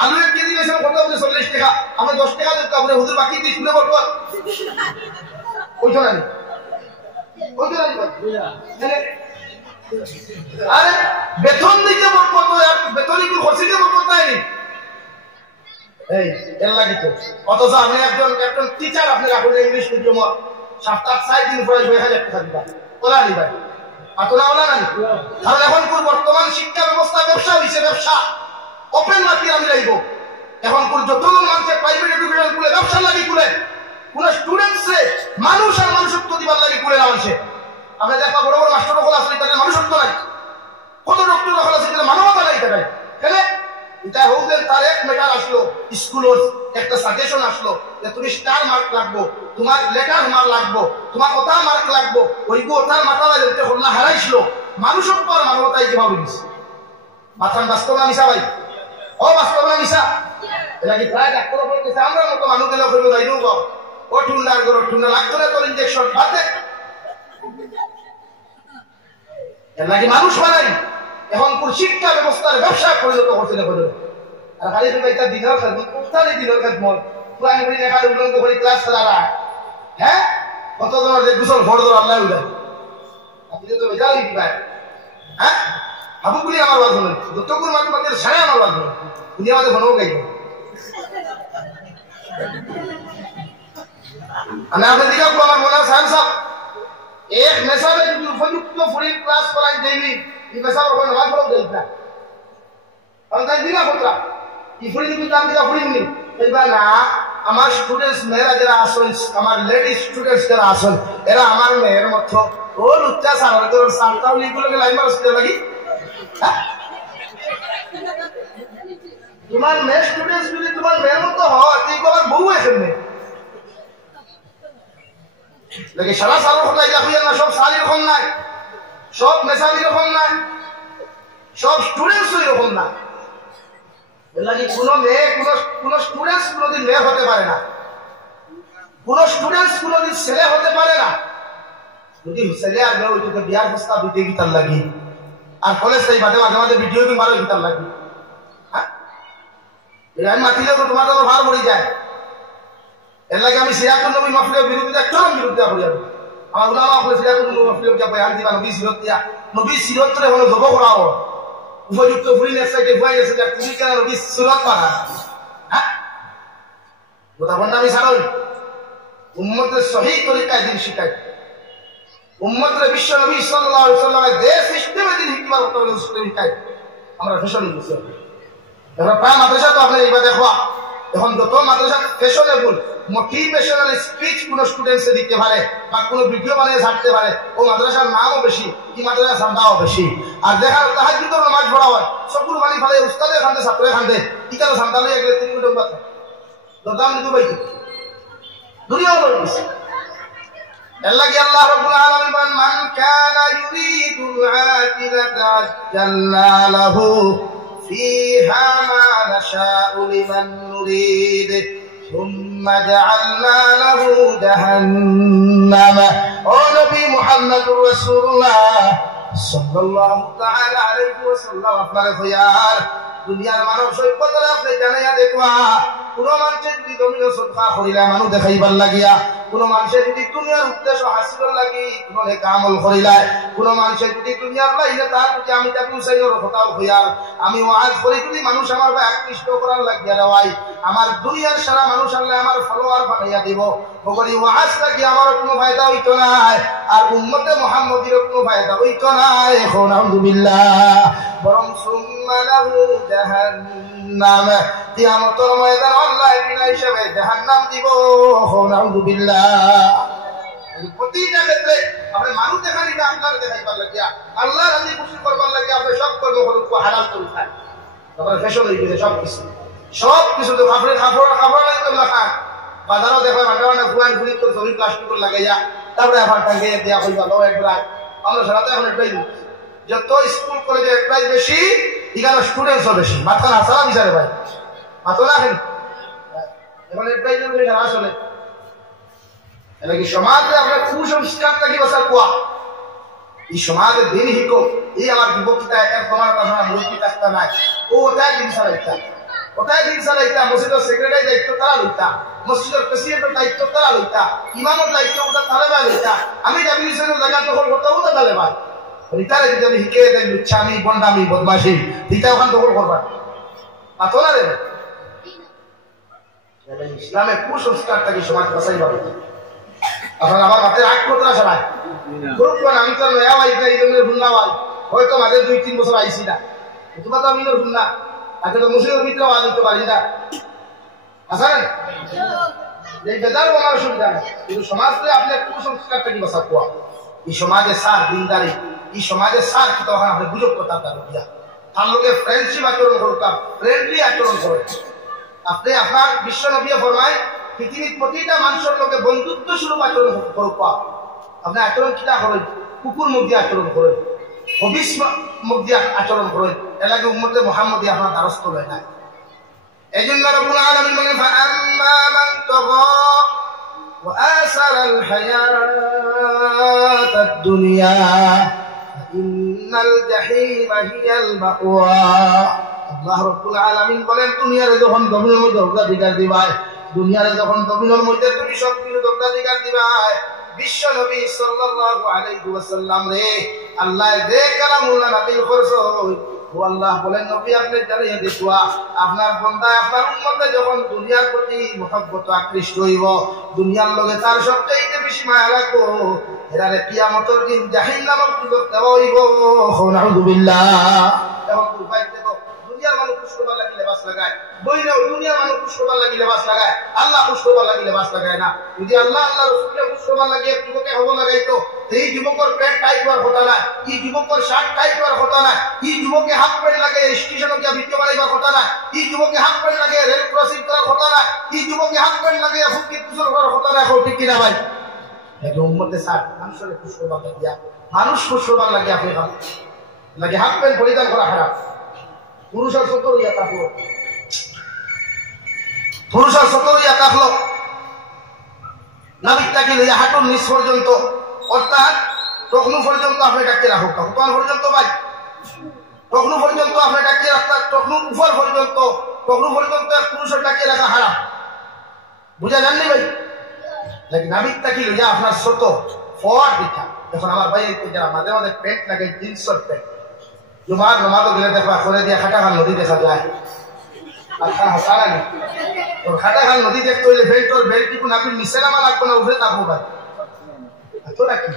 আলু এক কেজি বেশি কত হবে 40 টাকা আমরা 10 টাকা দিতে আপনি হুজুর বাকি 30 করে বছর ওইটা না ওইটা না আরে বেতন দিতে বরকত আর বেতনই কি খরচিতে বরকত নাই এই এর লাগি তো অথচ আমি একজন টিচার আপনি রাখুন ইংলিশ মিডিয়াম 7-8 দিন পরে 2000 টাকা দিবা ওলা দিবা আতনা ওলা নাই কারণ এখন বর্তমান শিক্ষা ব্যবস্থা ব্যবসা হইছে ব্যবসা ওপেন মার্কেট আমি রাখবো এখন যত মানুষ প্রাইভেট এডুকেশন খুলে ব্যবসা লাগি খুলে কোন স্টুডেন্টসে মানুষ আর মানুষত্ব দিবার লাগি খুলে না হইছে আমরা দেখা বড় বড় মাস্টার হল আসলে তাদের মানুষত্ব নাই কত ডক্টর হল আছে তাদের মানবতা নাই তাদের কেন এটা হোক তার এক মেটার আসলো স্কুলের একটা সাজেশন আসলো যে তুমি স্টার মার্ক লাগবো তোমার লেটার মার্ক লাগবো তোমার কথা মার্ক লাগবো ওইগু ওটার মাথা যেতে হল্লা হারাইছিল মানুষত্ব আর মানবতাই কিভাবে দিচ্ছে মাথান বাস্তব না মিশা ভাই ও বাস্তব না মিশা এটা কি প্রায় ডাক্তার বলতেছে আমরা মতো মানুষ গেলে করবো যাই দেবো ও ঠুন্ডার করো ঠুন্ডা লাগতো না তোর ইঞ্জেকশন বাদে এর লাগে মানুষ বানাই এখন কোন শিক্ষা ব্যবস্থার ব্যবসা পরিণত করছে না বলে আর খালি তুমি একটা দিনের খেদমত কোথায় দিনের খেদমত পুরানি বলি লেখা উল্লঙ্ঘ করে ক্লাস চালারা হ্যাঁ কত তোমার যে দুশো ভোট দেওয়া আল্লাহ উঠে আপনি তো বেজাল ভাই হ্যাঁ আবু বলি আমার বাদ হলেন যতক্ষণ মানুষ বাদের সাড়ে আমার বাদ হলেন উনি আমাদের ভনও গাইব আমি আপনার দিকে আমার মনে হয় সাহেব সাহেব এক মেসাবে যদি উপযুক্ত ফুরি ক্লাস করাই দেয়নি এই মেসাবের ওখানে নামাজ পড়াও দেয় না কারণ তাই দিনা কোথা এই ফুরি যদি দাম দিকা ফুরি নি এইবার না আমার স্টুডেন্টস মেয়েরা যারা আসেন আমার লেডি স্টুডেন্টস যারা আসেন এরা আমার মেয়ের মতো ও লুচ্চা সাগর তোর সান্তাও লিগুলোকে লাইন মারতে লাগি তোমার মেয়ে স্টুডেন্টস যদি তোমার মেয়ের মতো হয় তুই আমার বউ এখানে দেখে সারা সাল খোলাই রাখুন না সব সাল এরকম নাই সব মেসাল এরকম নাই সব স্টুডেন্টস এরকম না এলাকি কোনো মেয়ে কোন স্টুডেন্টস কোনোদিন মেয়ে হতে পারে না কোন স্টুডেন্টস কোনোদিন ছেলে হতে পারে না যদি ছেলে আর মেয়ে ওইটুকু বিয়ার প্রস্তাব দিতে গিয়ে লাগি আর কলেজ তাই মাঝে মাঝে মাঝে ভিডিও গেম আরো গিতার লাগি হ্যাঁ আমি মাতিলে তো তোমার তো ভালো পড়ে যায় এর লাগে আমি সিরাতুল নবী মাহফিলের বিরুদ্ধে চরম বিরুদ্ধে করি আমার উলামা বলে সিরাতুল নবী মাহফিলের যা বয়ান দিবা নবী সিরত দিয়া নবী সিরত রে হলো জব করাও উপযুক্ত ফুরিনের সাইডে বয়ান আছে যে তুমি কেন নবী সিরত পানা হ্যাঁ কথা বন্ধ আমি ছাড়াই উম্মতের সহি তরিকায় দিন শিখাই উম্মতের বিশ্ব নবী সাল্লাল্লাহু আলাইহি ওয়াসাল্লামের যে সিস্টেমে দিন হিকমত করতে হবে সিস্টেম শিখাই আমরা ফ্যাশনই বুঝি আমরা প্রায় মাদ্রাসা তো আপনি এইবার দেখো এখন যত মাদ্রাসা ফ্যাশনেবল মোটিভেশনাল স্পিচ কোন স্টুডেন্টসে দিতে পারে বা কোন ভিডিও বানিয়ে ছাড়তে পারে ও মাদ্রাসার নামও বেশি কি মাদ্রাসার সান্দাও বেশি আর দেখার তাহাজ্জুদের নামাজ পড়া হয় সবগুলো বানি ফেলে উস্তাদের খান্দে ছাত্রের খান্দে কি কেন সান্তা লইয়া গেলে 3 মিনিট বাদ দরদাম দিতে পাই দুনিয়াও বলে দিছে আল্লাহ আল্লাহ রাব্বুল আলামিন মান কানা ইউরিদুল আখিরাতা আজ্জালনা লাহু ফিহা মা নাশাউ লিমান নুরিদ ثم جعلنا له جهنم او نبي محمد رسول الله صلى الله تعالى عليه وسلم আপনার খয়ার দুনিয়ার মানব সৈকতের আপনি জানাইয়া দেখবা কোন মানুষের যদি জমিন সদকা করিলা মানুষ দেখাইবার লাগিয়া কোন মানুষের যদি দুনিয়ার উদ্দেশ্য হাসিল লাগি কোন কামল করিলা কোন মানুষের যদি দুনিয়ার লাইনে তার যদি আমি তাকে উসাইর হতাও হইয়ার আমি ওয়াজ করি যদি মানুষ আমার ভাই আকৃষ্ট করার লাগিয়া রাওয়াই আমার দুনিয়ার সারা মানুষ আল্লাহ আমার ফলোয়ার বানাইয়া দিব বগরি ওয়াজ লাগি আমার কোনো ফায়দা হইতো না আর উম্মতে মুহাম্মদির কোনো ফায়দা হইতো না এখন আলহামদুলিল্লাহ বরং সুম্মা লাহু জাহান্নাম কিয়ামতের ময়দান আল্লাহ বিনা হিসাবে জাহান্নাম দিব নাউযুবিল্লাহ প্রতিটা ক্ষেত্রে আপনি মানুষ দেখানি না আল্লাহর দেখাইবার লাগিয়া আল্লাহ রাজি খুশি করবার লাগিয়া আপনি সব কর্ম করুন হালাল করুন খান তারপরে ফ্যাশন হয়ে গেছে সব কিছু তো খাবার নাই তো খান বাজারও দেখো মাঝে ফুয়ান ফুলি তো জমি প্লাস্টিক লাগাইয়া তারপরে আবার টাঙ্গে দেওয়া হইবা লো একবার আমরা সারাতে এখন একটাই যত স্কুল কলেজে প্রাইস বেশি এখানে স্টুডেন্টসও বেশি। মাথা আসালা বিচারে ভাই মাথা রাখেন এখন এডভাইজার বেশি আসলে এটা কি সমাজে আপনার কুসংস্কারটা কি বসার কোয়া এই সমাজের দিন হিকো এই আমার বিভক্তিটা এক তোমার কথা মুরব্বী কাজটা নাই ও ওটাই দিন চালাইতা মসজিদের সেক্রেটারি দায়িত্ব তারা লইতা মসজিদের প্রেসিডেন্টের দায়িত্ব তারা লইতা ইমামের দায়িত্ব ওটা তালেবাই লইতা আমি যাবি হিসেবে জায়গা দখল করতে ওটা তালেবাই রিতারে যদি আমি হিকে দেয় লুচ্ছামি বন্ডামি বদমাশি রিতা ওখান দখল করবা পাতো না রে ইসলামের কুসংস্কারটাকে সমাজ বাঁচাই পাবে আপনার আমার মাথায় রাগ করতে না সবাই গ্রুপ আমি তো নয়া ভাই এই জন্য ভুলনা ভাই হয়তো মাঝে 2-3 বছর আইসি না তোমার তো আমি ভুলনা আজকে তো মুসলিমের ভিতরে আওয়াজ দিতে পারি না আসেন এই বেজার আমার অসুবিধা নেই কিন্তু সমাজে আপনার কুসংস্কারটা কি বাঁচা কোয়া এই সমাজে সার দিনদারি এই সমাজে সার কি তখন আপনি গুজব করতাম তার দিয়া তার লোকে ফ্রেন্ডশিপ আচরণ করতাম ফ্রেন্ডলি আচরণ করে আপনি আপনার বিশ্ব নবী ফরমায় পৃথিবীর প্রতিটা মানুষের লোকে বন্ধুত্ব স্বরূপ আচরণ করব আপনি আচরণ কিনা করেন কুকুর মুখ দিয়ে আচরণ করেন হবিস মুখ দিয়ে আচরণ করেন এলাকে উম্মতে মুহাম্মদী আপনার দ্বারস্থ হয় না এই জন্য রব্বুল আলামিন বলেন ফাআম্মা মান তাগা ওয়া আসারাল হায়াতাদ দুনিয়া ইন্নাল জাহিমা হিয়াল মাওয়া আল্লাহ রব্বুল আলামিন বলেন দুনিয়ার যখন জমিনের মধ্যে অগ্রাধিকার দিবাই দুনিয়ার যখন জমিনের মধ্যে তুমি সব কিছু অগ্রাধিকার দিবাই বিশ্ব নবী সাল্লাল্লাহু আলাইহি ওয়াসাল্লাম রে আল্লাহ যে কালামুল্লাহ নাযিল করছো ও আল্লাহ বলেন নবী আপনি জানিয়ে দিবা আপনার বান্দা আপনার উম্মতে যখন দুনিয়ার প্রতি মহব্বত আকৃষ্ট হইব দুনিয়ার লগে তার সবচেয়ে বেশি মায়া রাখবো এরারে কিয়ামতের দিন জাহান্নামের দুজক দেওয়া হইব নাউযুবিল্লাহ এখন উপায় দেখো দুনিয়ার মানুষ পুষ্পবার লাগি লেবাস লাগায় বইলেও দুনিয়ার মানুষ পুষ্পবার লাগি লেবাস লাগায় আল্লাহ পুষ্পবার লাগি লেবাস লাগায় না যদি আল্লাহ আল্লাহ রসুলকে পুষ্পবার লাগিয়ে যুবকে হব লাগাইতো এই যুবকের প্যান্ট টাইট হওয়ার কথা না এই যুবকের শার্ট টাইট হওয়ার কথা না এই যুবকে হাফ প্যান্ট লাগে স্টেশনে গিয়ে ভিডিও বানাইবার কথা না এই যুবকে হাফ প্যান্ট লাগে রেল ক্রসিং করার কথা না এই যুবকে হাফ প্যান্ট লাগে ফুটকি পুজোর করার কথা না ঠিক কিনা ভাই এটা উম্মতে সার মানুষের পুষ্পবার লাগিয়া মানুষ পুষ্পবার লাগিয়ে আপনি লাগে হাফ প্যান্ট পরিধান করা খারাপ পুরুষের সতর ইয়া থাকলো পুরুষের সতর ইয়া থাকলো নাবিকটাকে লইয়া হাঁটুর নিচ পর্যন্ত অর্থাৎ তখন পর্যন্ত আপনি ডাকতে রাখুক তখন পর্যন্ত ভাই তখন পর্যন্ত আপনি ডাকিয়ে রাখতেন তখন উপর পর্যন্ত তখন পর্যন্ত পুরুষের ডাকিয়ে রাখা হারাম বুঝা যাননি ভাই লেকিন নাবিকটাকে লইয়া আপনার ছোট ফর দেখা এখন আমার ভাই যারা মাঝে মাঝে প্যান্ট লাগে জিন্সের প্যান্ট জুমার নামাজও গেলে দেখবা করে দিয়ে খাটাখাল নদী দেখা যায় আর খান হাসানা নেই ওর খাটাখাল নদী দেখতে হইলে বেল্টর বেল্ট টিপু নাপির নিচে নামা লাগবে না উঠে থাকবো ভাই এত নাকি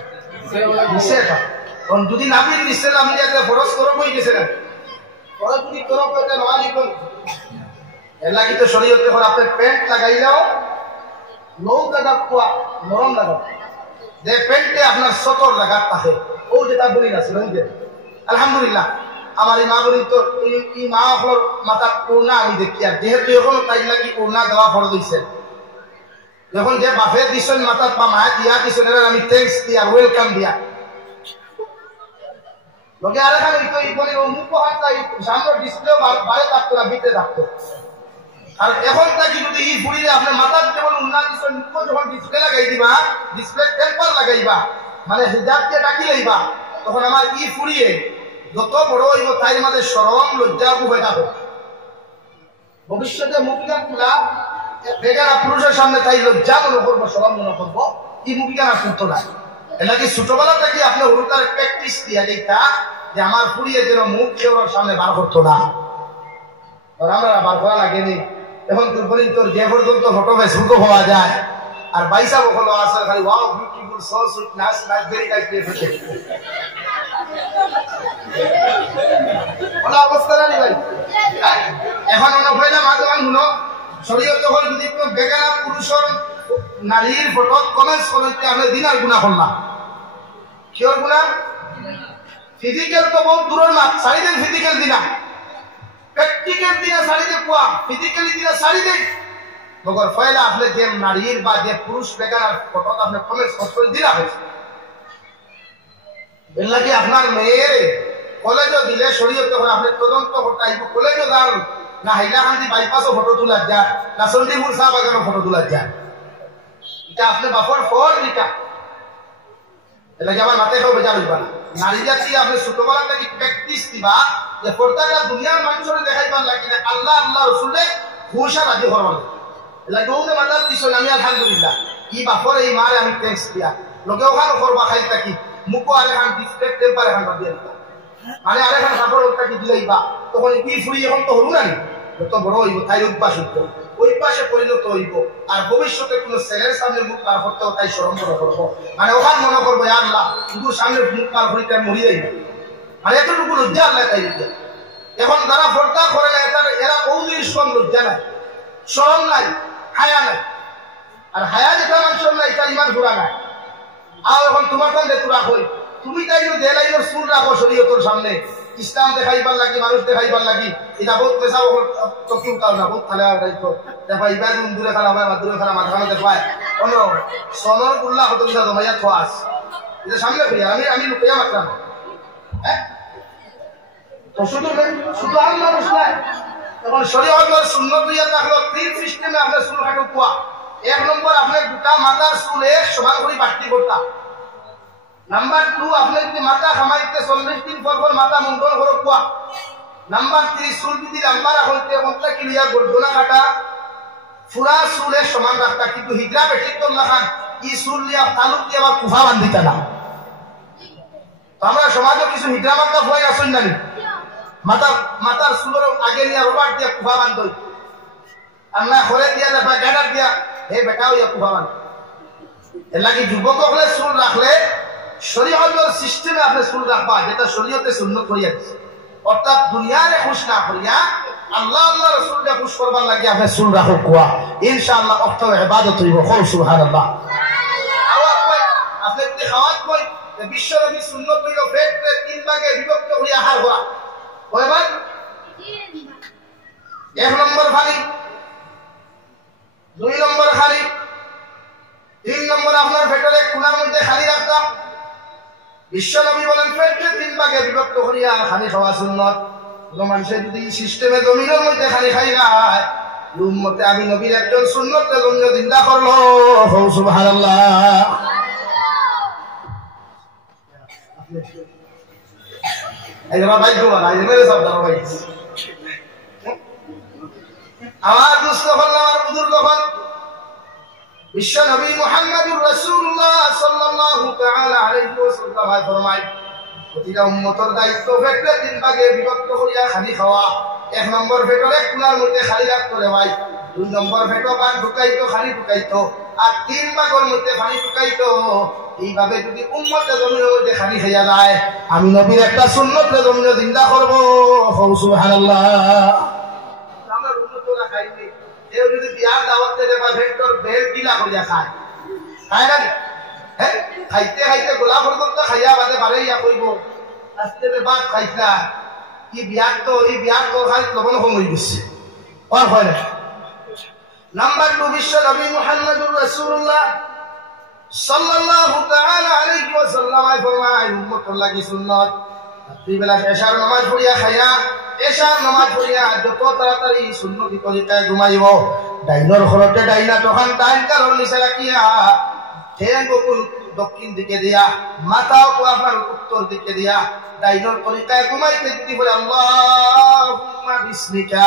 নিচে কারণ যদি নাপির নিচে নামি যাতে ফরস করো বই গেছে না ওরা যদি করো কইতে নয় লিখুন এর লাগি তো শরীয়তে এখন আপনি প্যান্ট লাগাই যাও নৌ লাগা কুয়া নরম লাগা যে প্যান্টে আপনার সতর লাগাত থাকে ও যেটা বলি না ছিল আলহামদুলিল্লাহ আমার এই মা বলি তো এই মা হল মাথা ওড়না আমি দেখি আর যেহেতু এখন তাই লাগি ওড়না দেওয়া ফরজ হইছে যখন যে বাফে দিছেন মাথা বা মা দিয়া দিছেন এর আমি থ্যাঙ্কস দিয়া ওয়েলকাম দিয়া লোকে আর এখানে তো এই বলে মুখ হাতটা সামনে ডিসপ্লে বাইরে থাকতো না ভিতরে থাকতো আর এখন তাকি যদি এই ফুড়িয়ে আপনার মাথা যেমন উন্নয়ন দিছেন মুখ যখন ডিসপ্লে লাগাই দিবা ডিসপ্লে টেম্পার লাগাইবা মানে হিজাবকে ডাকি লইবা তখন আমার ই ফুরিয়ে যত বড় হইব তাই মাঝে সরম লজ্জা উভয় থাকো ভবিষ্যতে মুখিগান তুলা বেগানা পুরুষের সামনে তাই লজ্জা মনে করবো সরম মনে করবো এই মুখিগান আর করতো না এটা কি ছোটবেলা থেকে আপনি হরুতার প্র্যাকটিস দিয়া দিতা যে আমার ফুরিয়ে যেন মুখ কেউর সামনে বার করতো না আমরা বার করা লাগেনি এখন তোর বলি তোর যে পর্যন্ত ফটো ফেসবুকও হওয়া যায় আর বাইসা বকলো আছে খালি wow beautiful so sweet nice nice very nice ফেসে ওলা অবস্থা না ভাই এখন মনে হয় না মাঝে মাঝে শুনো শরীয়ত যখন যদি কোনো বেগানা পুরুষের নারীর ফটো কমেন্টস করতে আপনি দিনার গুণা করলাম কিয়র গুণা ফিজিক্যাল তো বহুত দূরের মাত সারি দেন ফিজিক্যাল দিনা প্র্যাকটিক্যাল দিনা সারি দে কোয়া ফিজিক্যালি দিনা সারি দেন মগর পয়লা আপনি যে নারীর বা যে পুরুষ বেগানার ফটো আপনি কমেন্টস করতে দিনা হয়েছে এর লাগে আপনার মেয়ের কলেজও দিলে শরীয়তে করে আপনি তদন্ত করতে আইব কলেজও যান না হাইলাকান্দি বাইপাসও ফটো তোলার যান না চণ্ডীপুর চা বাগানও ফটো তোলার যান এটা আপনি বাপর ফল এটা এলাকি আমার মাথায় কেউ বেজার হইবা না নারী জাতি আপনি ছোটবেলা থেকে প্র্যাকটিস দিবা যে পর্দাটা দুনিয়ার মানুষের দেখাইবার লাগি না আল্লাহ আল্লাহ রসুলে ঘুষা রাজি হওয়ার এলাকি ওকে মাতার দিছ আমি আলহামদুলিল্লাহ ই বাপর এই মারে আমি ট্যাক্স দিয়া লোকে ওখানে করবা খাই থাকি মুখো আরেখান ডিসপ্লে টেম্পার এখান দিয়ে দিবা মানে আরেখান কাপড় ওটাকে দিলেইবা তখন কি ফুরি এখন তো হরু না যত বড় হইব তাই অভ্যাস হইব ওই পাশে পরিণত হইব আর ভবিষ্যতে কোন ছেলের সামনে মুখ পার করতে তাই স্মরণ করবো মানে ওখান মনে করবো আল্লাহ কিন্তু সামনে মুখ পার করিতে মরি যাইব আর এতটুকু লজ্জা আল্লাহ তাই দিতে এখন যারা ফর্দা করে না এরা ওদের সব লজ্জা নাই শরম নাই হায়া নাই আর হায়া যেটা মানুষের নাই তার ইমান ঘোরা নাই আর এখন তোমার কাছে তোরা কই তুমি তাই দেলাইনের চুল রাখো শরীয়তের সামনে ইসলাম দেখাইবার লাগি মানুষ দেখাইবার লাগি এটা বহুত পেশা চকি উঠাও না বহুত খালে দায়িত্ব দেখা ইবাদ দূরে খানা হয় দূরে খানা মাঝখানে দেখায় কোনো সনর উল্লাহ হতো না জমাইয়া খোয়াস এটা সামনে করি আমি লুকিয়া মাত্রাম হ্যাঁ তো শুধু আর মানুষ নাই এখন শরীয়তের সুন্নত দিয়া থাকলো তিন সিস্টেমে আপনার চুল কাটো কোয়া এক নম্বর আপনার দুটা মাথার চুল এক সমান করে বাড়তি করতাম নাম্বার 2 আপনি যদি মাথা খামাইতে 40 দিন পর পর মাথা মুন্ডন করে কোয়া নাম্বার 3 চুল যদি লম্বা রাখতে কোনটা ক্লিয়ার গর্দনা কাটা পুরা চুলের সমান রাখতা কিন্তু হিজরা বেঠিক তো না খান ই চুল লিয়া তালুক দিয়া বা কুফা বান্ধিতা না তো আমরা সমাজে কিছু হিজরা মাথা ভয় আসুন না মাথার চুলের আগে নিয়ে রবার দিয়া কুফা বান্ধই আর না ঘরে দিয়া দেখা গাডার দিয়া হে বেটাও ইয়া কুফা বান্ধ এর লাগি যুবক হলে চুল রাখলে শরীয়তের সিস্টেমে আপনি চুল রাখবা যেটা শরীয়তে সুন্নত করিয়া দিছে অর্থাৎ দুনিয়ারে খুশ না করিয়া আল্লাহ আল্লাহ রাসূলকে খুশ করবার লাগি আপনি চুল রাখো কোয়া ইনশাআল্লাহ অক্ত ইবাদত হইব কও সুবহানাল্লাহ আওয়াজ কই আপনি কি খাওয়াত কই বিশ্ব নবী সুন্নত হইল পেটে তিন ভাগে বিভক্ত করিয়া আহার করা কয়বার এক নম্বর খালি 2 নম্বর খালি 3 নম্বর আপনার পেটের এক কোণার মধ্যে খালি রাখতাম বিশ্ব নবী বলেন পেটে তিন ভাগে বিভক্ত করিয়া খালি খাওয়া সুন্নত কোন মানুষের যদি সিস্টেমে জমিনের মধ্যে খালি খাই যায় উম্মতে আমি নবীর একজন সুন্নতে জমিন জিন্দা করলো সুবহানাল্লাহ এই জমা ভাই গো না এই মেরে সব দাও ভাই আমার দুস্থ হল আমার বুজুর্গ হল বিশ্ব নবী মুহাম্মদুর রাসূলুল্লাহ সাল্লাল্লাহু তাআলা আলাইহি ওয়াসাল্লাম ফরমায় প্রতিটা উম্মতের দায়িত্ব পেটে তিন ভাগে বিভক্ত করিয়া খালি খাওয়া এক নম্বর পেটে কুলার মধ্যে খালি রাখতে রে ভাই 2 নম্বর পেটে পান ঢুকাইতো খালি ঢুকাইতো আর 3 ভাগের মধ্যে পানি ঢুকাইতো এইভাবে যদি উম্মতে জমিনের মধ্যে খালি হইয়া যায় আমি নবীর একটা সুন্নতে জমিনে জিন্দা করব সুবহানাল্লাহ আমরা উন্নতরা খাইনি কেউ যদি বিয়ার দাওয়াতে দেবা ভেক্টর বেল দিলা করিয়া খায় খায় না হ্যাঁ খাইতে খাইতে গোলা পর্যন্ত খাইয়া বাদে বারে ইয়া কইব আজকে ভাত খাইছা কি বিয়ার তো এই বিয়ার তো খাই তখন হয়ে গেছে আর হয় না নাম্বার 2 বিশ্ব নবী মুহাম্মদুর রাসূলুল্লাহ সাল্লাল্লাহু তাআলা আলাইহি ওয়াসাল্লাম ফরমায় উম্মতের লাগি সুন্নাত রাত্রিবেলা এশার নামাজ পড়িয়া খাইয়া এশার নামাজ পড়িয়া যত তাড়াতাড়ি সুন্নতি তরিকায় ঘুমাইব ডাইনর ঘরতে ডাইনা তখন ডাইন কারণ নিচে রাখিয়া ঠেং দক্ষিণ দিকে দিয়া মাথাও আপনার উত্তর দিকে দিয়া ডাইনর তরিকায় ঘুমাইতে যদি বলে আল্লাহুম্মা বিসমিকা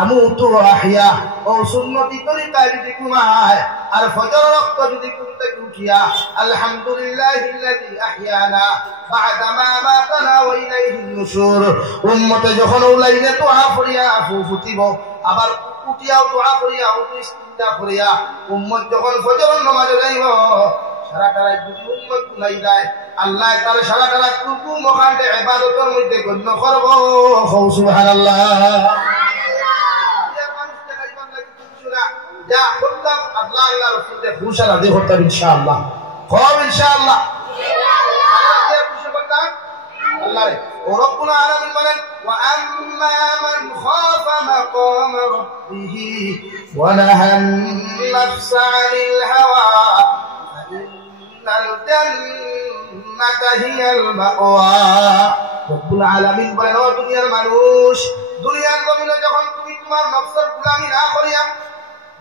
আমুতু ওয়া আহইয়া ও সুন্নতি তরিকায় যদি ঘুমায় আর ফজর রক্ত যদি ঘুম থেকে উঠিয়া আলহামদুলিল্লাহিল্লাযী আহইয়ানা বা'দা মা মাতানা ওয়া ইলাইহিন নুশুর উম্মতে যখন উলাইনে দোয়া করিয়া ফুফুতিব আবার উঠিয়াও দোয়া করিয়া ইস্তিগফার করিয়া উম্মত যখন ফজর নামাজে যাইব সারাটা রাত যদি উম্মত গুনাই যায় আল্লাহ তাআলা সারাটা রাত রুকু মুখান্তে ইবাদতের মধ্যে গণ্য করব সুবহানাল্লাহ যা করতাম আল্লাহ আল্লাহ রাসূলের খুশি রাজি হতাম ইনশাআল্লাহ কম ইনশাআল্লাহ আল্লাহ খুশি করতাম আল্লাহ রে ও রব্বুল আলামিন বলেন ওয়া আম্মা মান খাফা মাকাম রাব্বিহি ওয়া নাহান নাফসা আনিল হাওয়া ফাইন্নাল ইন্নাকা হিয়াল মাওয়া। রব্বুল আলামিন বলেন, ও দুনিয়ার মানুষ, দুনিয়ার জমিনে যখন তুমি তোমার নফসের গোলামি না করিয়া,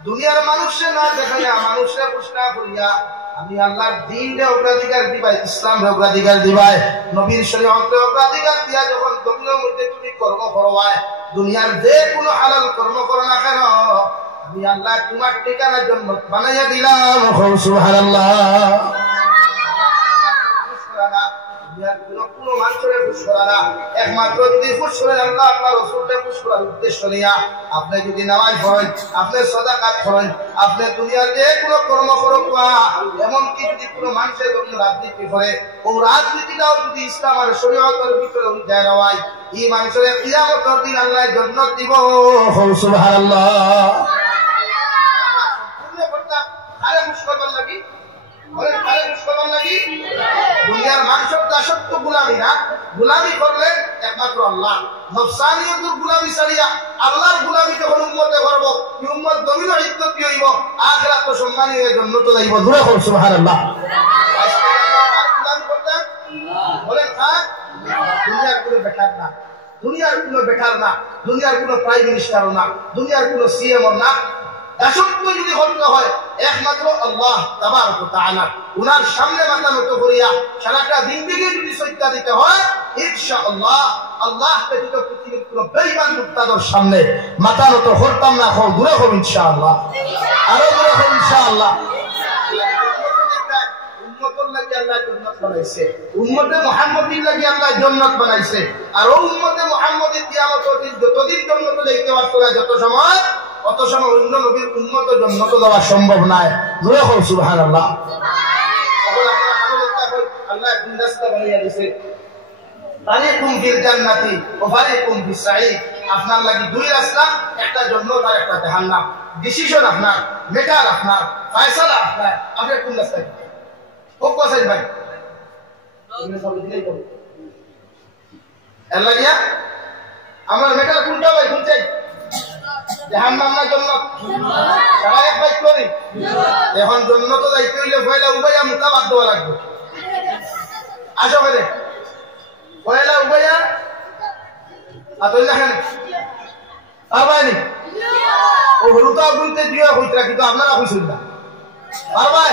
দুনিয়ার মানুষে না দেখাইয়া, মানুষের পুষ্টা করিয়া আমি আল্লাহর দ্বীনকে অগ্রাধিকার দিবাই, ইসলামকে অগ্রাধিকার দিবাই, নবীর শরীয়তকে অগ্রাধিকার দিয়া যখন জমিনের মধ্যে তুমি কর্ম করবাই, দুনিয়ার যে কোনো হালাল কর্ম করো না কেন, আমি আল্লাহ তোমার ঠিকানা জন্য বানাইয়া দিলাম। সুবহানাল্লাহ। কোনো মানুষের খুশ করা না, একমাত্র যদি খুশ করেন আল্লাহ আপনার রাসূলকে খুশ করার উদ্দেশ্য নিয়া আপনি যদি নামাজ পড়েন, আপনি সাদাকাত করেন, আপনি দুনিয়ার যে কোনো কর্ম করুক না, এমনকি যদি কোনো মানুষের জন্য রাজনীতি করে, ও রাজনীতিটাও যদি ইসলাম আর শরীয়তের ভিতরে যায় হয়, এই মানুষের কিয়ামতের দিন আল্লাহ জান্নাত দিব। সুবহানাল্লাহ। আরে খুশ করবার লাগি, দুনিয়ার মানুষের দাসত্ব গোলামি না, গোলামি করলে একমাত্র আল্লাহ। নফসানিয়তের গোলামি ছাড়িয়া আল্লাহর গোলামি যখন উম্মতে করব, এই উম্মত জমিন ইজ্জত হইব, আখিরাত তো সম্মানী হয়ে জান্নাতে যাইব। দূরে হোক সুবহানাল্লাহ। গোলামি করতে বলেন থাক, দুনিয়ার কোনো বেকার না, দুনিয়ার কোনো বেকার না, দুনিয়ার কোনো প্রাইম মিনিস্টারও না, দুনিয়ার কোনো সিএমও না। দাসত্ব যদি করতে হয় একমাত্র আল্লাহ তাবারক ওয়া তাআলা, উনার সামনে মাথা নত করিয়া সারাটা জিন্দেগি যদি সত্যা দিতে হয়, ইনশাআল্লাহ আল্লাহ ব্যতীত পৃথিবীর কোনো বেঈমান মুক্তাদর সামনে মাথা নত করতাম না। এখন দূরে হোক ইনশাআল্লাহ, আরো দূরে হোক ইনশাআল্লাহ। উম্মতের লাগি আল্লাহ জান্নাত বানাইছে, উম্মতে মুহাম্মদীর লাগি আল্লাহ জান্নাত বানাইছে। আর ও উম্মতে মুহাম্মদী কিয়ামতের দিন যতদিন জান্নাতে যাইতে পারবে, যত সময় অত সময় অন্য নবীর উম্মত জান্নাত যাওয়া সম্ভব নয়। জোরে হোক সুবহানাল্লাহ। এখন আপনারা আল্লাহ দুই রাস্তা বানিয়ে দিয়েছে, ফারিকুম ফিল জান্নাতি ওয়া ফারিকুম ফিস সাঈদ। আপনার লাগি দুই রাস্তা, একটা জান্নাত আর একটা জাহান্নাম। ডিসিশন আপনার, মেটার আপনার, ফয়সালা আপনার। আপনি কোন রাস্তায় ও কোথায় ভাই? তুমি সব দিলেই বল আল্লাহ দিয়া আমার মেটার কোনটা ভাই? কোন চাই? জাহান্নাম না জান্নাত? সবাই এক বাইক করি। এখন জান্নাত যাইতে হইলে পয়লা উবাইয়া মুতাবাদ দেওয়া লাগবে। আসো করে পয়লা উবাইয়া আতইলা খান পারবানি ও রুতা গুনতে দিয়া হইতরা, কিন্তু আপনারা কইছেন না। পারবাই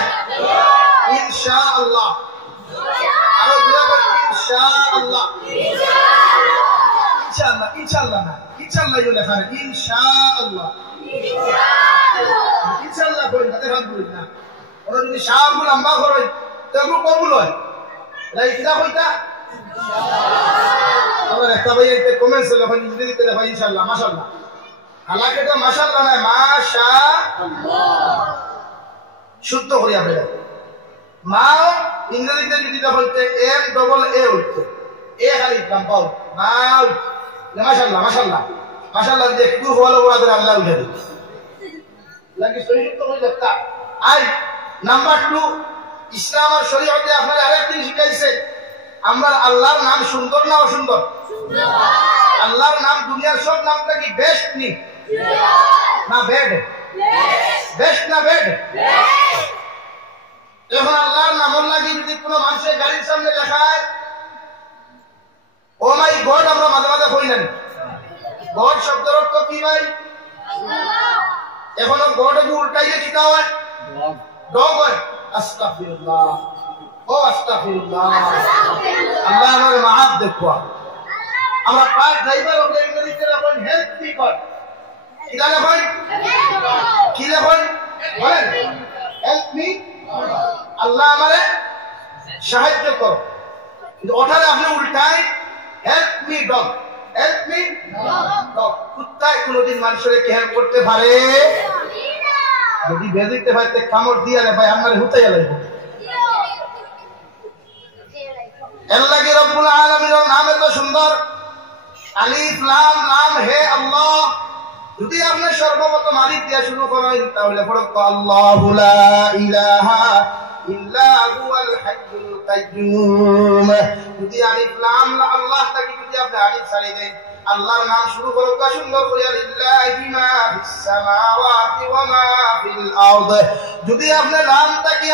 ইনশাআল্লাহ। আরো দিয়া বল ইনশাআল্লাহ। ইনশাআল্লাহ, ইনশাআল্লাহ না, ইনশাআল্লাহ বলে খান ইনশাআল্লাহ। ইনশাআল্লাহ কই না, দেখুন বলি না। ওরা যদি শাহবুল আম্মা করে তবু কবুল হয়। লাই কিনা কইতা আবার একটা ভাই একটা কমেন্টস লেখেন ইংরেজিতে লেখা ইনশাআল্লাহ, মাশাআল্লাহ। হালাকে তো মাশাআল্লাহ না, মাশাআল্লাহ শুদ্ধ করিয়া ফেলে। মা ইংরেজিতে যদি বলতে এম ডবল এ হইতো, এ খালি ইসলাম পাও মাও, মাশাআল্লাহ মাশাআল্লাহ মাশাআল্লাহ যে একটু হলো ওদের আল্লাহ উঠে দিই লাগি সহি তো হয়ে যাচ্ছে। আই নাম্বার 2, ইসলাম আর শরীয়তে আপনারা আরেকদিন শিখাইছে, আমরা আল্লাহর নাম সুন্দর না অসুন্দর? আল্লাহর নাম দুনিয়ার সব নামটা কি বেস্ট নি না বেড? বেস্ট না বেড? এখন আল্লাহর নামের লাগি যদি কোনো মানুষের গাড়ির সামনে লেখায় ও মাই গড, আমরা মাঝে মাঝে কই না গড শব্দের অর্থ কি ভাই? এখনো গড উল্টাইলে কি হয়? ডগ হয়। আস্তাগফিরুল্লাহ, ও আস্তাগফিরুল্লাহ। আল্লাহ আমার মাফ দেখো। আমরা কার ড্রাইভার ওকে ইংরেজিতে লেখেন হেল্প মি গড, এটা লেখেন কি লেখেন বলেন? হেল্প মি, আল্লাহ আমারে সাহায্য করো। কিন্তু ওটারে আপনি উল্টাই help me dog, help me dog. কুত্তায় কোনদিন মানুষের কি হেল্প করতে পারে? যদি বেদিতে পারতে কামড় দিয়া রে ভাই আমার হুতাইয়া লাগবে। আল্লাহ কি রব্বুল আলামিনের নাম এত সুন্দর, আলিফ লাম নাম হে আল্লাহ। যদি আপনি সর্বপ্রথম আলিফ দিয়া শুরু করেন তাহলে পড়ো আল্লাহু লা ইলাহা ইল্লা হুয়াল হাইয়ুল কাইয়্যুম। যদি আলিফ লাম আল্লাহ তাকে যদি আপনি আলিফ ছাড়িয়ে দেন, আল্লাহর নাম শুরু করো সুন্দর করে লিল্লাহি মা ফিস সামাওয়াতি ওয়া মা ফিল আরদ। যদি আপনি নাম তাকে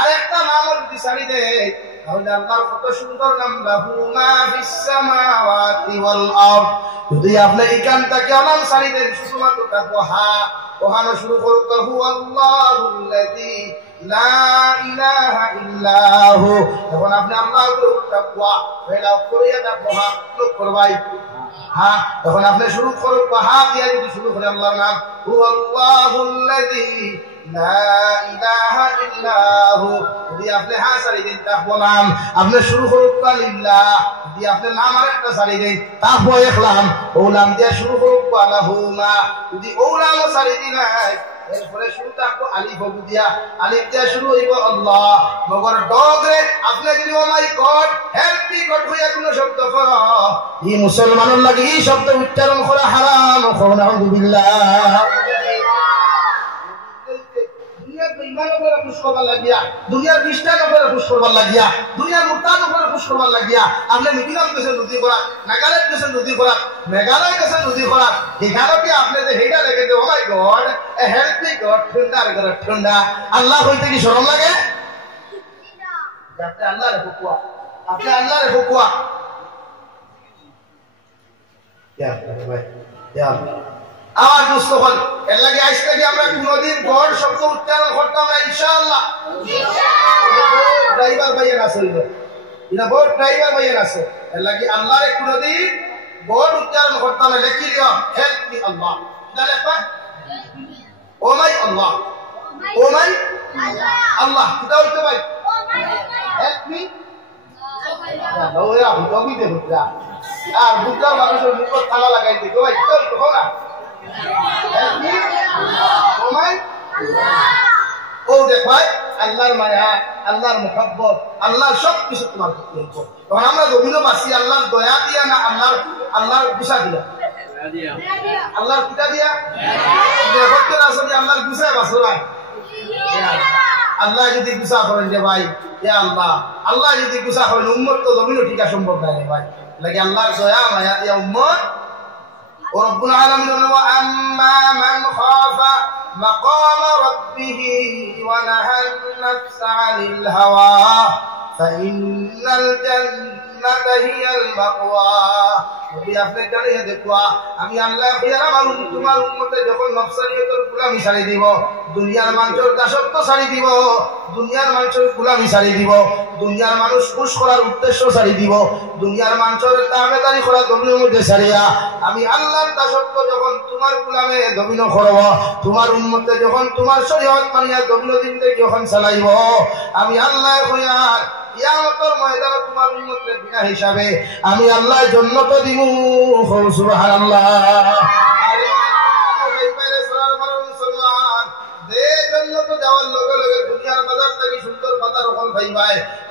আরেকটা নাম যদি ছাড়িয়ে দেন তাহলে আল্লাহর কত সুন্দর নাম, লাহু মা ফিস সামাওয়াতি ওয়াল আরদ। যদি আপনি এখানটাকে আলাম সারি দেন, শুধুমাত্র তাকওয়া ওখানে শুরু করতে, হুয়াল্লাহুল্লাযী লা ইলাহা ইল্লা হু। যখন আপনি আল্লাহর উপর তাকওয়া ফেলাও করিয়া তাকওয়া লোক করবাই, তখন আপনি শুরু করুন দিয়া যদি শুরু করে আল্লাহর নাম, হুয়াল্লাহুল্লাযী লা ইলাহা ইল্লা হু। যদি আপনি সারি দেন তাকওয়া নাম, আপনি শুরু করুন লিল্লাহ, যদি আপনি নাম আরেকটা সারি দেন তাকওয়া ইখলাম, ওলাম দিয়ে শুরু করুন লাহু মা। যদি ওলাম সারি দিন এরপরে শুরু থাকবো আলিফ দিয়া, আলিফ দিয়া শুরু হইব আল্লাহ। মগর ডগরে আপনি যদি ও মাই গড হেল্প মি গড হইয়া কোন শব্দ কর, এই মুসলমানের লাগে এই শব্দ উচ্চারণ করা হারাম। নাউযুবিল্লাহ। দুনিয়ার খ্রিস্টান উপরে খুশ করবার লাগিয়া, দুনিয়ার মুক্তান উপরে খুশ করবার লাগিয়া আপনি মিজোরাম গেছেন নদী করা, নাগাল্যান্ড গেছেন নদী করা, মেঘালয় গেছেন নদী করা, এখানে কি আপনি যে হেটা রেখে যে ও মাই গড হেল্প মি গড ঠান্ডা রে ঠান্ডা, আল্লাহ হইতে কি শরম লাগে? আপনি আল্লাহ রে ফুকুয়া, আপনি আল্লাহ রে ফুকুয়া। আমার দুস্থ হল এর লাগে আজ থেকে আমরা কোনদিন গড় শব্দ উচ্চারণ করতাম না ইনশাআল্লাহ। ড্রাইভার ভাইয়ের আছে, এটা বড় ড্রাইভার ভাইয়ের আছে, এর লাগে আল্লাহরে কোনদিন গড় উচ্চারণ করতাম না। লিখি লিও হেল্প মি আল্লাহ, এটা লেখা ও মাই আল্লাহ, ও মাই আল্লাহ, এটা হইতো ভাই হেল্প মি আল্লাহ। ওরা বুঝবি দে বুঝা, আর বুঝার মানুষের মুখ থালা লাগাই দিই ভাই, তো তো না ও দেখ ভাই আল্লাহর মায়া, আল্লাহর মুহাব্বত, আল্লাহর সব কিছু তোমার তখন আমরা জমিনও বাসি আল্লাহর দয়া দিয়া না আল্লাহর গুসা দিয়া, আল্লাহর পিতা দিয়া আল্লাহর গুসায় বাসো নাই। আল্লাহ যদি গুসা করেন যে ভাই আল্লাহ, আল্লাহ যদি গুসা করেন উম্মত তো জমিনও টিকা সম্ভব নাই ভাই, লাগে আল্লাহর দয়া মায়া দিয়া উম্মত। ورب العالمين وأما من خاف مقام ربه ونهى النفس عن الهوى فإن الجنة هي المأوى। আমি আল্লাহ তোমার উম্মতে যখন নফসানিয়তের গোলামি ছাড়ি দিব, দুনিয়ার মানুষের দাসত্ব ছাড়ি দিব, দুনিয়ার মানুষের গোলামি ছাড়ি দিব, দুনিয়ার মানুষ খুশ করার উদ্দেশ্য ছাড়ি দিব, দুনিয়ার মানুষের দামেদারি করা জমিনের মধ্যে ছাড়িয়া আমি আল্লাহর দাসত্ব যখন তোমার গোলামে জমিন করব, তোমার উম্মতে যখন তোমার শরীয়ত মানিয়া জমিন দিন যখন চালাইব, আমি আল্লাহ কইয়ার কিয়ামতের ময়দানে তোমার উম্মতের বিনা হিসাবে আমি আল্লাহ জান্নাত দিব। সুবহানাল্লাহ।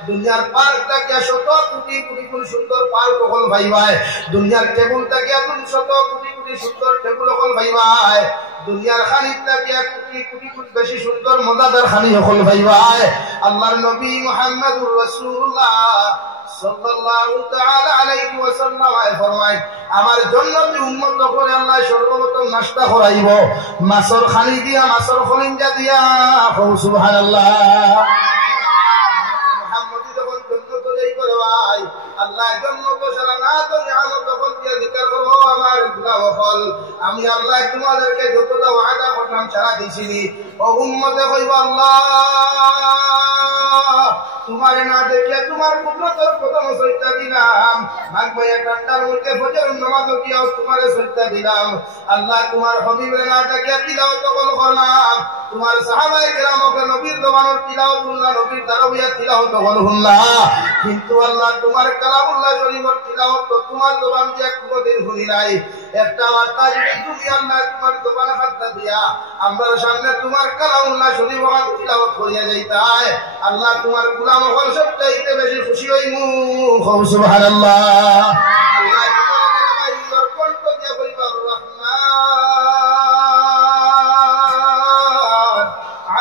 দুনিয়ার পার্কটাকে শত কোটি কোটি কোটি সুন্দর পার্ক ওখান ভাইবাই, দুনিয়ার টেবুলটাকে এখন শত কোটি কোটি সুন্দর টেবুল ওখান ভাইবাই, দুনিয়ার খানিকটাকে কোটি কোটি কোটি বেশি সুন্দর মজাদার খানি ওখান ভাইবাই। আল্লাহর নবী মুহাম্মদুর রাসূলুল্লাহ সাল্লাল্লাহু তাআলা আলাইহি ওয়াসাল্লাম ফরমায়, আমার জন্য উম্মত করে আল্লাহ সর্বপ্রথম নাস্তা করাইব মাছের খানি দিয়া, মাছের খলিঞ্জা দিয়া। সুবহানাল্লাহ। আল্লাহ আমি আল্লাহ তোমাদেরকে যতটা ওয়াদা করলাম ছাড়া দিছিনি, ও উম্মতে কইব আল্লাহ তোমারে না দেখিয়া তোমার কুদরতের প্রথম সইতা দিলাম, মাগবয়া ঠান্ডার মধ্যে ফজর নামাজ দিয়াও তোমারে সইতা দিলাম। আল্লাহ তোমার হাবিবের না দেখিয়া তিলাওয়াত করলাম, তোমার সাহাবায়ে কেরামকে নবীর জবানের তিলাওয়াতুল্লাহ, নবীর তারাবিয়া তিলাওয়াত করলাম, কিন্তু আল্লাহ তোমার কালামুল্লাহ শরীফের তিলাওয়াত তো তোমার জবান দিয়ে কোনোদিন শুনি নাই। একটা বার্তা যদি তুমি আল্লাহ তোমার জবান হাত দিয়া আমার সামনে তোমার কালামুল্লাহ শরীফ তিলাওয়াত করিয়া যাইতাই, আল্লাহ তোমার গোলাম হল সবচাইতে বেশি খুশি হইমু। সুবহানাল্লাহ।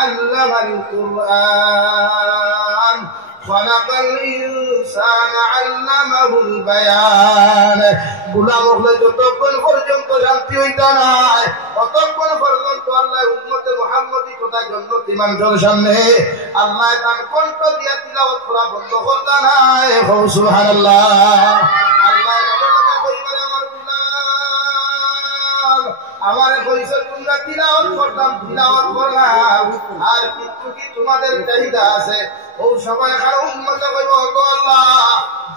আল্লামাল কুরআন খলাকাল ইনসানা আল্লামাহুল বায়ান। গোলাম হলে যতক্ষণ পর্যন্ত শান্তি হইতা নাই ততক্ষণ পর্যন্ত আল্লাহ উম্মতে মুহাম্মদী কথা করতা জান্নাতি মানুষের সামনে আল্লাহ তার কণ্ঠ দিয়া তিলাওয়াত করা বন্ধ করতা না সুবহানাল্লাহ আল্লাহ আমার কইছে তোমরা তিলাওয়াত করতাম তিলাওয়াত করলাম আর কিছু কি তোমাদের চাহিদা আছে ও সবাই কারো উম্মত কইব গো আল্লাহ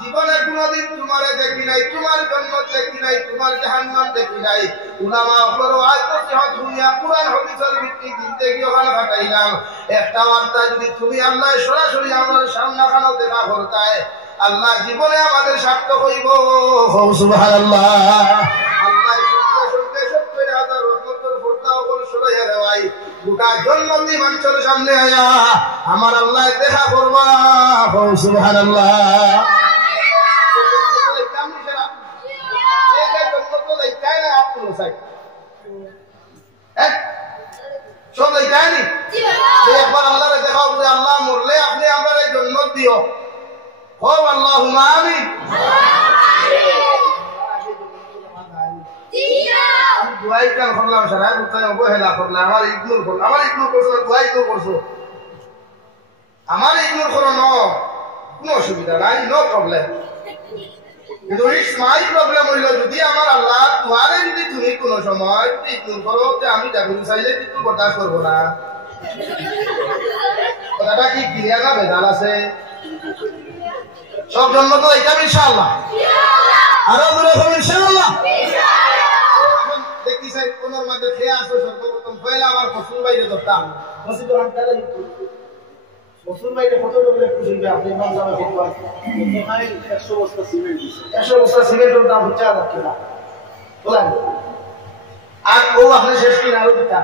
জীবনে কোনদিন তোমারে দেখি নাই তোমার জান্নাত দেখি নাই তোমার জাহান্নাম দেখি নাই উলামা বড় আজ নসিহত দুনিয়া কুরআন হাদিসের ভিত্তিতে জিন্দেগি ওখানে কাটাইলাম একটা বার্তা যদি তুমি আল্লাহ সরাসরি আমার সামনে খানো দেখা করতায় আল্লাহ জীবনে আমাদের সার্থক হইব সুবহানাল্লাহ আল্লাহ গোটা জন্মদি মানুষের সামনে আয়া আমার আল্লাহ দেখা করবা সুবহানাল্লাহ সব যায়নি একবার আল্লাহ দেখা বলে আল্লাহ মরলে আপনি আমার এই জন্ম দিও হোক আল্লাহ আমিন দুয়াই কাল করলাম সারা বুঝতে অবহেলা করলাম আমার ইগনোর করলাম আমার ইগনোর করছো দুয়াই তো করছো আমার ইগনোর করো কোনো অসুবিধা নাই নো প্রবলেম কিন্তু ইটস মাই প্রবলেম হইল যদি আমার আল্লাহ তোমারে যদি তুমি কোনো সময় ইগনোর করো যে আমি যাবি চাইলে কিন্তু বরদাস্ত করবো না কথাটা কি ক্লিয়ার না ভেজাল আছে সব জন্ম তো এইটা ইনশাআল্লাহ আরো দূরে হবে ইনশাআল্লাহ দেখি সাই কোনোর মধ্যে খেয়ে আসো সর্বপ্রথম পয়লা আমার ফসল বাইরে ধরতাম মসজিদ রামকালে ফসল বাইরে কত ডবলে খুশি আপনি নাম জানা ফিরবা ভাই 100 বস্তা সিমেন্ট দিছে 100 বস্তা সিমেন্টের দাম হচ্ছে আর কি না বলেন আর ও আপনি শেষ কি আরো দিতা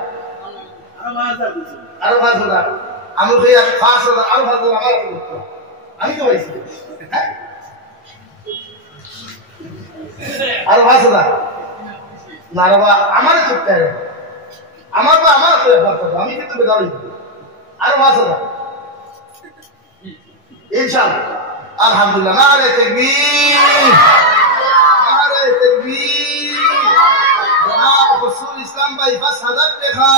আরো 5000 আমি তো আর 5000 আরো 5000 আমার করতে আমি তো পাইছি আরো 5000 না বাবা আমার চুক্তি আমার বা আমার তো আমি কিন্তু বেদারি আরো 5000 ইনশাআল্লাহ আলহামদুলিল্লাহ নারে তাকবীর নারে তাকবীর জনাব রাসূল ইসলাম ভাই 5000 টাকা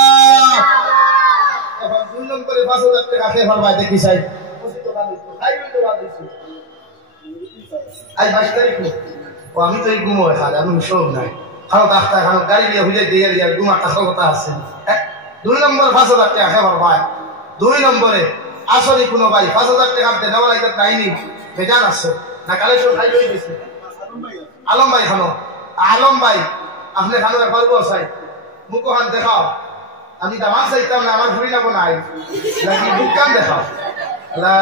এখন 2 নম্বরে 5000 টাকা খেয়ে ফরমাই দেখি চাই মসজিদ তো বাদ দিছো খাই তো বাদ দিছো আজ 22 তারিখ ও আমি তো এই ঘুমো খালি আমি সব নাই খাও ডাক্তার খাও গাড়ি দিয়ে হুজে দিয়ে দিয়া ঘুমা টাকা কথা আছে 2 নম্বর 5000 টাকা খেয়ে ফরমাই 2 নম্বরে আসলে কোনো ভাই 5000 টাকা দেওয়া লাগে তাইনি বেজান আছে না কালে সব খাই লই গেছে আলম ভাই খানো আলম ভাই আপনি খানো একবার বসাই মুখ হাত দেখাও আমি দামান চাইতাম না আমার ঘুরি লাগো নাই লাগি দোকান দেখাও লা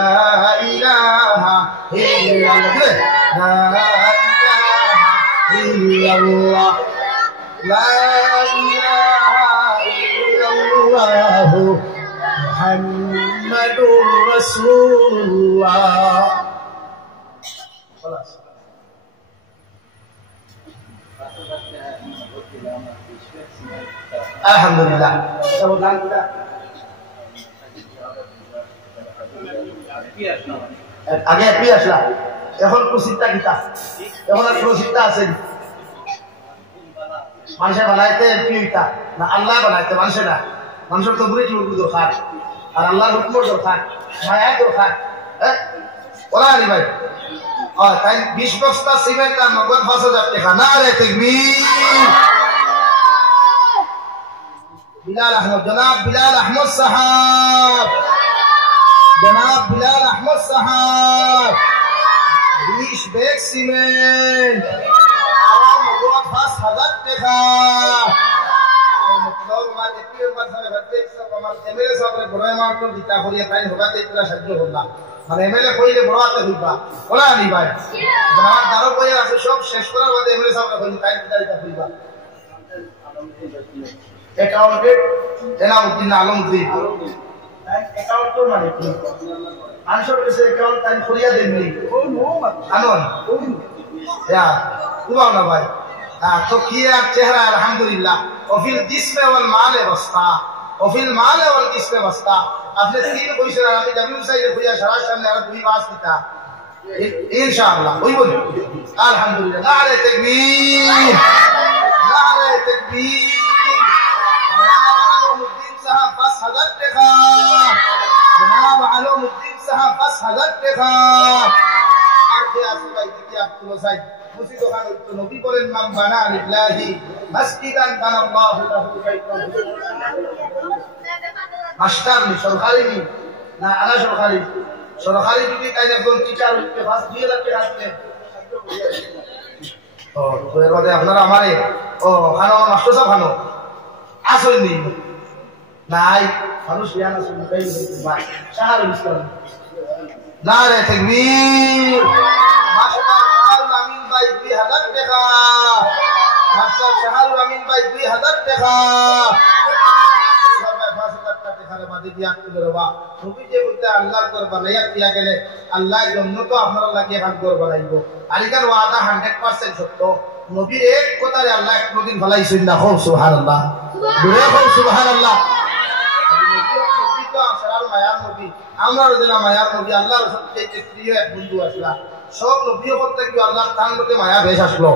ইলাহা ইল্লাল্লাহ লা ইলাহা ইল্লাল্লাহ লা ইলাহা ইল্লাল্লাহ মুহাম্মাদুর রাসূলুল্লাহ خلاص আলহামদুলিল্লাহ সাবধান কিটা আগে পি আসলা এখন প্রসিদ্ধা কিটা এখন আর প্রসিদ্ধা আছে মানুষে বানাইতে পিটা না আল্লাহ বানাইতে মানুষে না মানুষের তো বুড়ি চুল দরকার আর আল্লাহর হুকুমের দরকার মায়া দরকার ওরা আনি ভাই তাই 20 বস্তা সিমেন্ট আর 50,000 টাকা না রে তাকবীর বিলাল আহমদ জনাব বিলাল আহমদ সাহাব জনাব বিলাল আহমদ সাহাব 20 ব্যাগ সিমেন্ট আর 50,000 টাকা मतलब मां देखिए ऊपर से बच्चे सब हमारे एमएलए साहब ने बड़ा अमाउंट तो दिता हो या टाइम होगा तो इतना साध्य होगा মানে এমএলএ কইলে বড়াতে হইবা বলা নি ভাই আমার দারো কই আছে সব শেষ করার বাদে এমএলএ সাহেব কইলে টাইম দিতে হইবা অ্যাকাউন্টেন্ট জনাবউদ্দিন আলমগীর অ্যাকাউন্ট তো মানে কি আনসার কাছে অ্যাকাউন্ট টাইম করিয়া দেননি ও নো আনন ইয়া তুবা না ভাই তো কি আর চেহারা আলহামদুলিল্লাহ ওফিল জিসমে ওয়াল মালে বস্তা ওফিল মালে ওয়াল জিসমে বস্তা আপনি তিন কইছে আমি ডাব্লিউ সাইডে কইয়া সারা সামনে আর দুই বাস দিতা ইনশাআল্লাহ হইব আলহামদুলিল্লাহ নারে তাকবীর নারে তাকবীর আলমউদ্দিন সাহেব 5000 টাকা জনাব আলমউদ্দিন সাহেব 5000 টাকা আর কে আছে ভাই কি আব্দুল সাইদ মুসি দোকান হইতো নবী বলেন মান বানা লিল্লাহি মাসজিদান বানাল্লাহু লাহু বাইতান মাস্টার নি সরকারি নি না আলা সরকারি সরকারি যদি তাই একজন টিচার হইতে 2000 টাকা আসলে ও তো এর মধ্যে আপনারা আমারে ও খানো মাস্টার সাহেব খানো আসল নি নাই মানুষ ইয়ান আসল তাই ভাই শাহরুল ইসলাম নারে তাকবীর মাশাআল্লাহ আমিন ভাই 2000 টাকা মাস্টার শাহরুল আমিন ভাই 2000 টাকা আল্লাহর দরবার লাইয়া দিয়া গেলে আল্লাহর জন্য তো আপনারা লাগিয়ে হাত গড় বানাইব আলিকার ওয়াদা 100% সত্য নবীর এক কথারে আল্লাহ একদিন ফলাইছেন না হোক সুবহানাল্লাহ দূরে হোক সুবহানাল্লাহ নবী তো আসল মায়ার নবী আমরাও দিলাম মায়ার নবী আল্লাহর সবচেয়ে প্রিয় এক বন্ধু আসলা সব নবী করতে কি আল্লাহর তান মধ্যে মায়া বেশ আসলো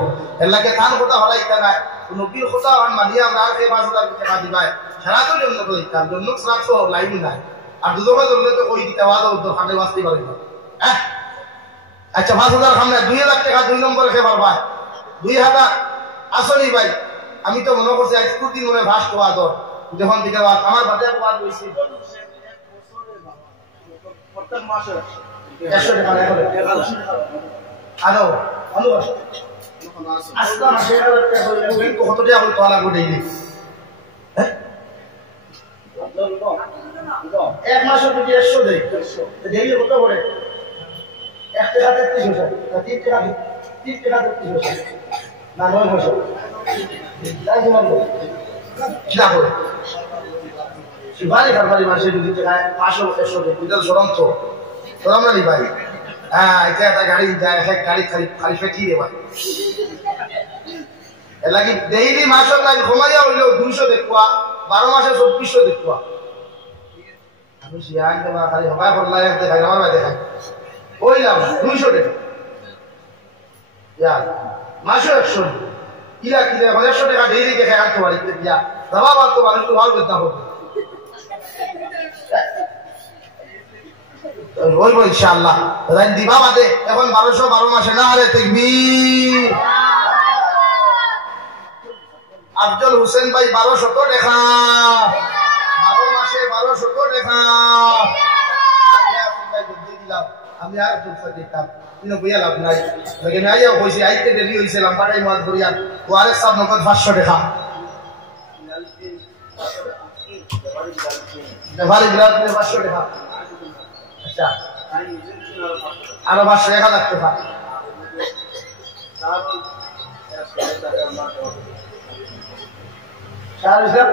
এলাকে তান কথা ফলাইতা না নবীর কথা মানিয়া আমরা আর 5000 টাকা দিবাই সারা তো জন্য তো ইতার জন্য সারা তো লাইন নাই আর দুজনের জন্য তো কই দিতে ওয়াদা তো খানে বাঁচতে পারি না হ্যাঁ আচ্ছা 5000 সামনে 2000 টাকা 2 নম্বরে খেবার ভাই 2000 আসনি ভাই আমি তো মনে করছি আজ প্রতি মনে ভাস তো আদর যখন দিকে আমার বাদে ওয়াদ হইছে প্রত্যেক মাসে 100 টাকা করে আলো আলো আজকে মাসে 1000 টাকা করে কত টাকা হল তো লাগবে ডেইলি হ্যাঁ এক মাসে যদি 100 দেই ডেইলি কত পড়ে 1 টাকা 33 পয়সা 3 টাকা 30 পয়সা না 9 পয়সা তাই জমা কিলা করে শিবানী কারবারি মাসে যদি টাকা 500 100 দেই এটা সরম তো সরম না ভাই হ্যাঁ এটা গাড়ি যায় এক গাড়ি খালি ফেটি রে ভাই এলাকি ডেইলি মাসে তাই ঘুমাইয়া হইলো 200 দেখবা 12 মাসে 2400 দেখবা আমি সিয়ান দেবা খালি হবাই বললাই দেখাই আমার ভাই দেখাই কইলাম 200 টাকা ইয়া মাসে 100 কিলা 100 টাকা ডেইলি দেখাই আর তো বাড়িতে দিয়া বাবা বাবা তো মানুষ তো ভালো করতে হবে ওই বল ইনশাআল্লাহ রান দিবা বাদে এখন 1200 মাসে না আরে তাকবীর আফজল হোসেন ভাই 1200 টাকা 12 মাসে 1200 টাকা আমি আর দুঃখ দিতাম কিন্তু বইয়া লাভ নাই লেকিন আইয়া কইছি আইতে দেরি হইছে লম্বাটাই মাছ ধরিয়া ও আরেক সব নগদ 500 টাকা দেবারি বিরাট 500 টাকা আচ্ছা আরো 500 1000 টাকা চার হিসাব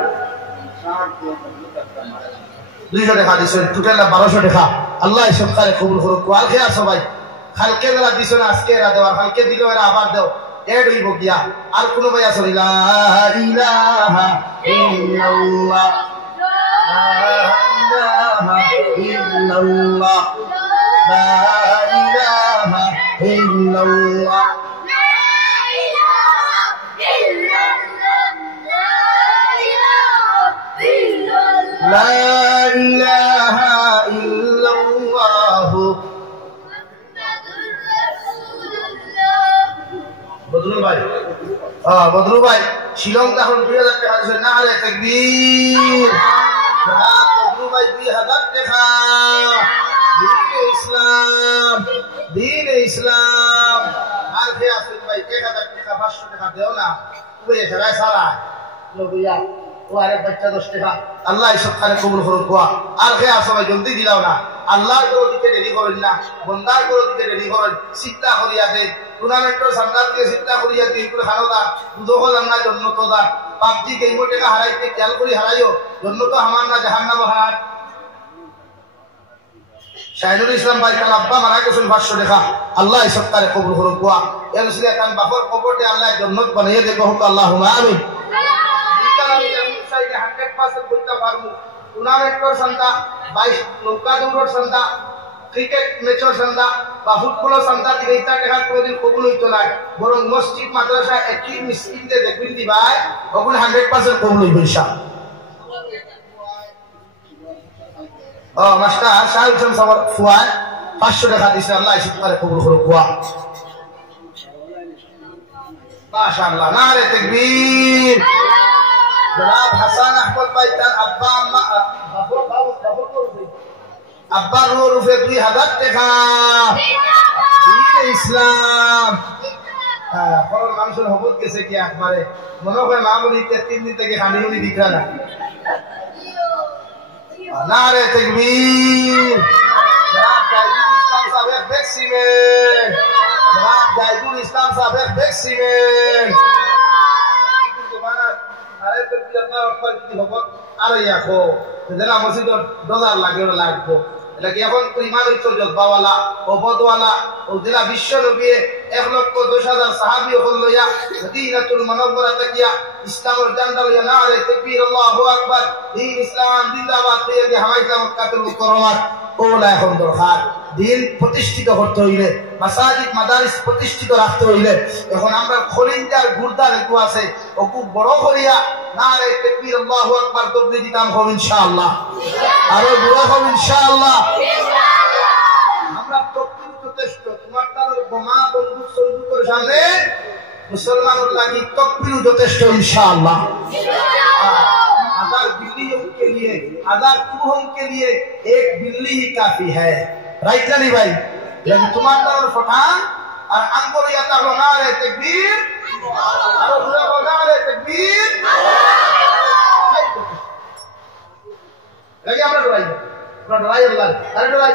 200 টাকা দিছেন টোটাল 1200 টাকা আল্লাহ সব কারে কবুল করুক ওয়াল খেয়া সবাই কালকে বেলা দিছেন আজকে এরা দেওয়া কালকে দিলো এরা আবার দাও এড হইব গিয়া আর কোন ভাই আছে লা ইলাহা ইল্লাল্লাহ লা ইলাহা ইল্লাল্লাহ লা ইলাহা ইল্লাল্লাহ لا إله إلا الله বদরুল ভাই বদরুল ভাই শিলং তখন 2000 টাকা দিয়েছেন না আরে তাকবীর জনাব বদরুল ভাই 2000 টাকা দ্বীন ইসলাম আর কে আসল ভাই 1000 টাকা 500 টাকা দেও না তুই এসে সারা নবিয়া ওয়ারে বাচ্চা 10 টাকা আল্লাহ এই সবখানে কবুল করুক কোয়া আর কে আসবে জলদি দিলাও না আল্লাহর করে দিতে দেরি করেন না বন্দার করে দিতে দেরি করেন চিন্তা করিয়া দে টুর্নামেন্টের সামনাতে চিন্তা করিয়া দিই করে হারোদা দুদো জান্নাত জন্নত দা পাবজি গেম টাকা হারাইতে খেয়াল করি হারাইও জন্নত আমার না জাহান্নাম হার শাহিদুল ইসলাম ভাই কাল আব্বা মারা গেছেন 500 টাকা আল্লাহ এই সবখানে কবুল করুক কোয়া এর সিলে কান বাপর কবরতে আল্লাহ জান্নাত বানিয়ে দেব হোক আল্লাহুম্মা আমিন টুর্নামেন্টের সন্ধ্যা 22 নৌকা দৌড়ের সন্ধ্যা ক্রিকেট ম্যাচের সন্ধ্যা বা ফুটবলের সন্ধ্যা থেকে ইটা টাকা কোনদিন কবুল হইতো না বরং মসজিদ মাদ্রাসা একই মিসকিনদের দেখবেন দিবাই ওগুলো 100% কবুল হইবে ইনশাআল্লাহ ও মাস্টার শাহ হোসেন সাহেব ফুয়ায় 500 টাকা দিছে আল্লাহ ইসিত করে কবুল করুক কুয়া মাশাআল্লাহ নারে তাকবীর জনাব হাসান আহমদ ভাই তার আব্বা আম্মা আব্বা রুফে 2000 টাকা দিন ইসলাম খরর মানুষের হবত গেছে কি একবারে মনে হয় মামুনি 3 দিন থেকে খানিগুলি দিখা না নারে তাকবীর জনাব জাহিদুল ইসলাম সাহেব বেক্সিমেন্ট জনাব জাহিদুল ইসলাম সাহেব বেক্সিমেন্ট আরে তো আপনার অর্থাৎ যদি হবত আর ইয়াকো যেন মসজিদের ডলার লাগবে এটা কি এখন ইমান হইতো জলবাওয়ালা ওপদওয়ালা ও জেলা বিশ্ব নবী 1,10,000 সাহাবী হল লইয়া মদিনাতুল মুনাওয়ারা তাকিয়া ইসলামের জান্ডা লইয়া নারে তাকবীর আল্লাহু আকবার দিন ইসলাম জিন্দাবাদ দিয়ে হামাইতা মক্কাতুল মুকাররমাত ওলা এখন দরকার দিন প্রতিষ্ঠিত করতে হইলে মাসাজিদ মাদারিস প্রতিষ্ঠিত রাখতে হইলে এখন আমরা খলিঞ্জার গুরদার একটু আছে ও খুব বড় করিয়া নারে তাকবীর আল্লাহু আকবার তবলিগ দিতাম হবে ইনশাআল্লাহ আরো দোয়া হবে ইনশাআল্লাহ আমরা তকবীর যথেষ্ট তোমার তার বোমা বন্দুক সন্দুকের সামনে মুসলমানের লাগি তকবীর যথেষ্ট ইনশাআল্লাহ आधा बिल्लियों के लिए आधा चूहों के लिए एक बिल्ली ही काफी है राइट ना नहीं भाई लेकिन तुम्हारा और फटान और अंगोल या तो नारे तकबीर और दूसरा नारे तकबीर लगे हमरा डराई अल्लाह अरे डराई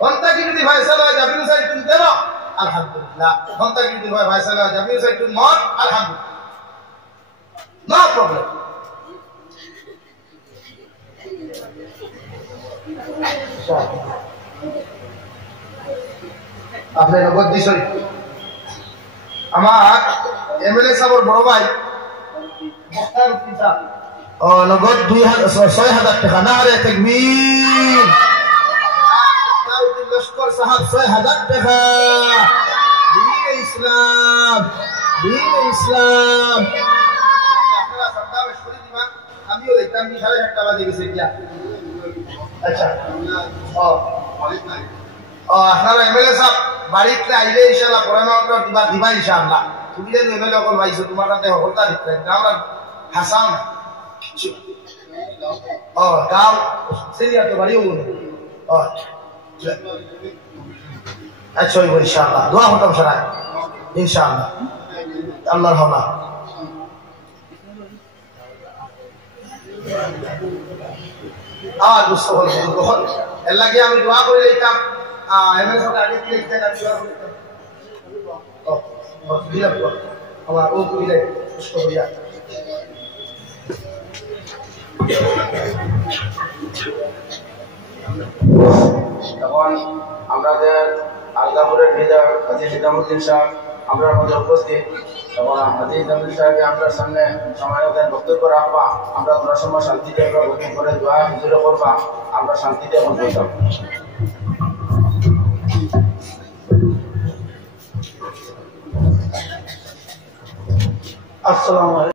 बनता की यदि फैसला जबीर साहब तुम दे लो अल्हम्दुलिल्लाह बनता की यदि फैसला जबीर साहब तुम मौत अल्हम्दुलिल्लाह no problem আপনি নগদ দিছই আমার এমএলএ সাহেবের বড় ভাই মুখতার পিতা ও নগদ 6000 টাকা নারে তাকবীর মুখতার লস্কর সাহেব 6000 টাকা দিন ইসলাম আমিও দেখতাম 7:30 বাজে গেছে কি আচ্ছা আপনারা এমএলএ সাহেব বাড়িতে আইলে ইনশাআল্লাহ পরামর্শ দিবা ইনশাআল্লাহ তুমি যে এমএলএ কল ভাইছো তোমার কাছে হলতা দিতে আমরা হাসান গাঁও সিরিয়া তো বাড়িও বলে আচ্ছা ইনশাআল্লাহ দোয়া করতাম সারা ইনশাআল্লাহ আল্লাহর হাওলা আর বুঝতে হল তখন এর লাগে আমি দোয়া করে দিতাম এমএলএ সাহেব আগে দিয়ে দিতেন আমি দোয়া করতাম দিলাম আমার ও কইলে সুস্থ হইয়া তখন আমাদের আলগাপুরের লিডার হাজী নিজামুদ্দিন সাহেব আমরা মধ্যে উপস্থিত তখন হাজী নিজামুদ্দিন সাহেবকে আমরা সামনে সময় বক্তব্য রাখবা আমরা তোরা সময় শান্তিতে বৈঠক করে দোয়া হুজুরে করবা আমরা শান্তিতে এখন বলতাম আসসালামু আলাইকুম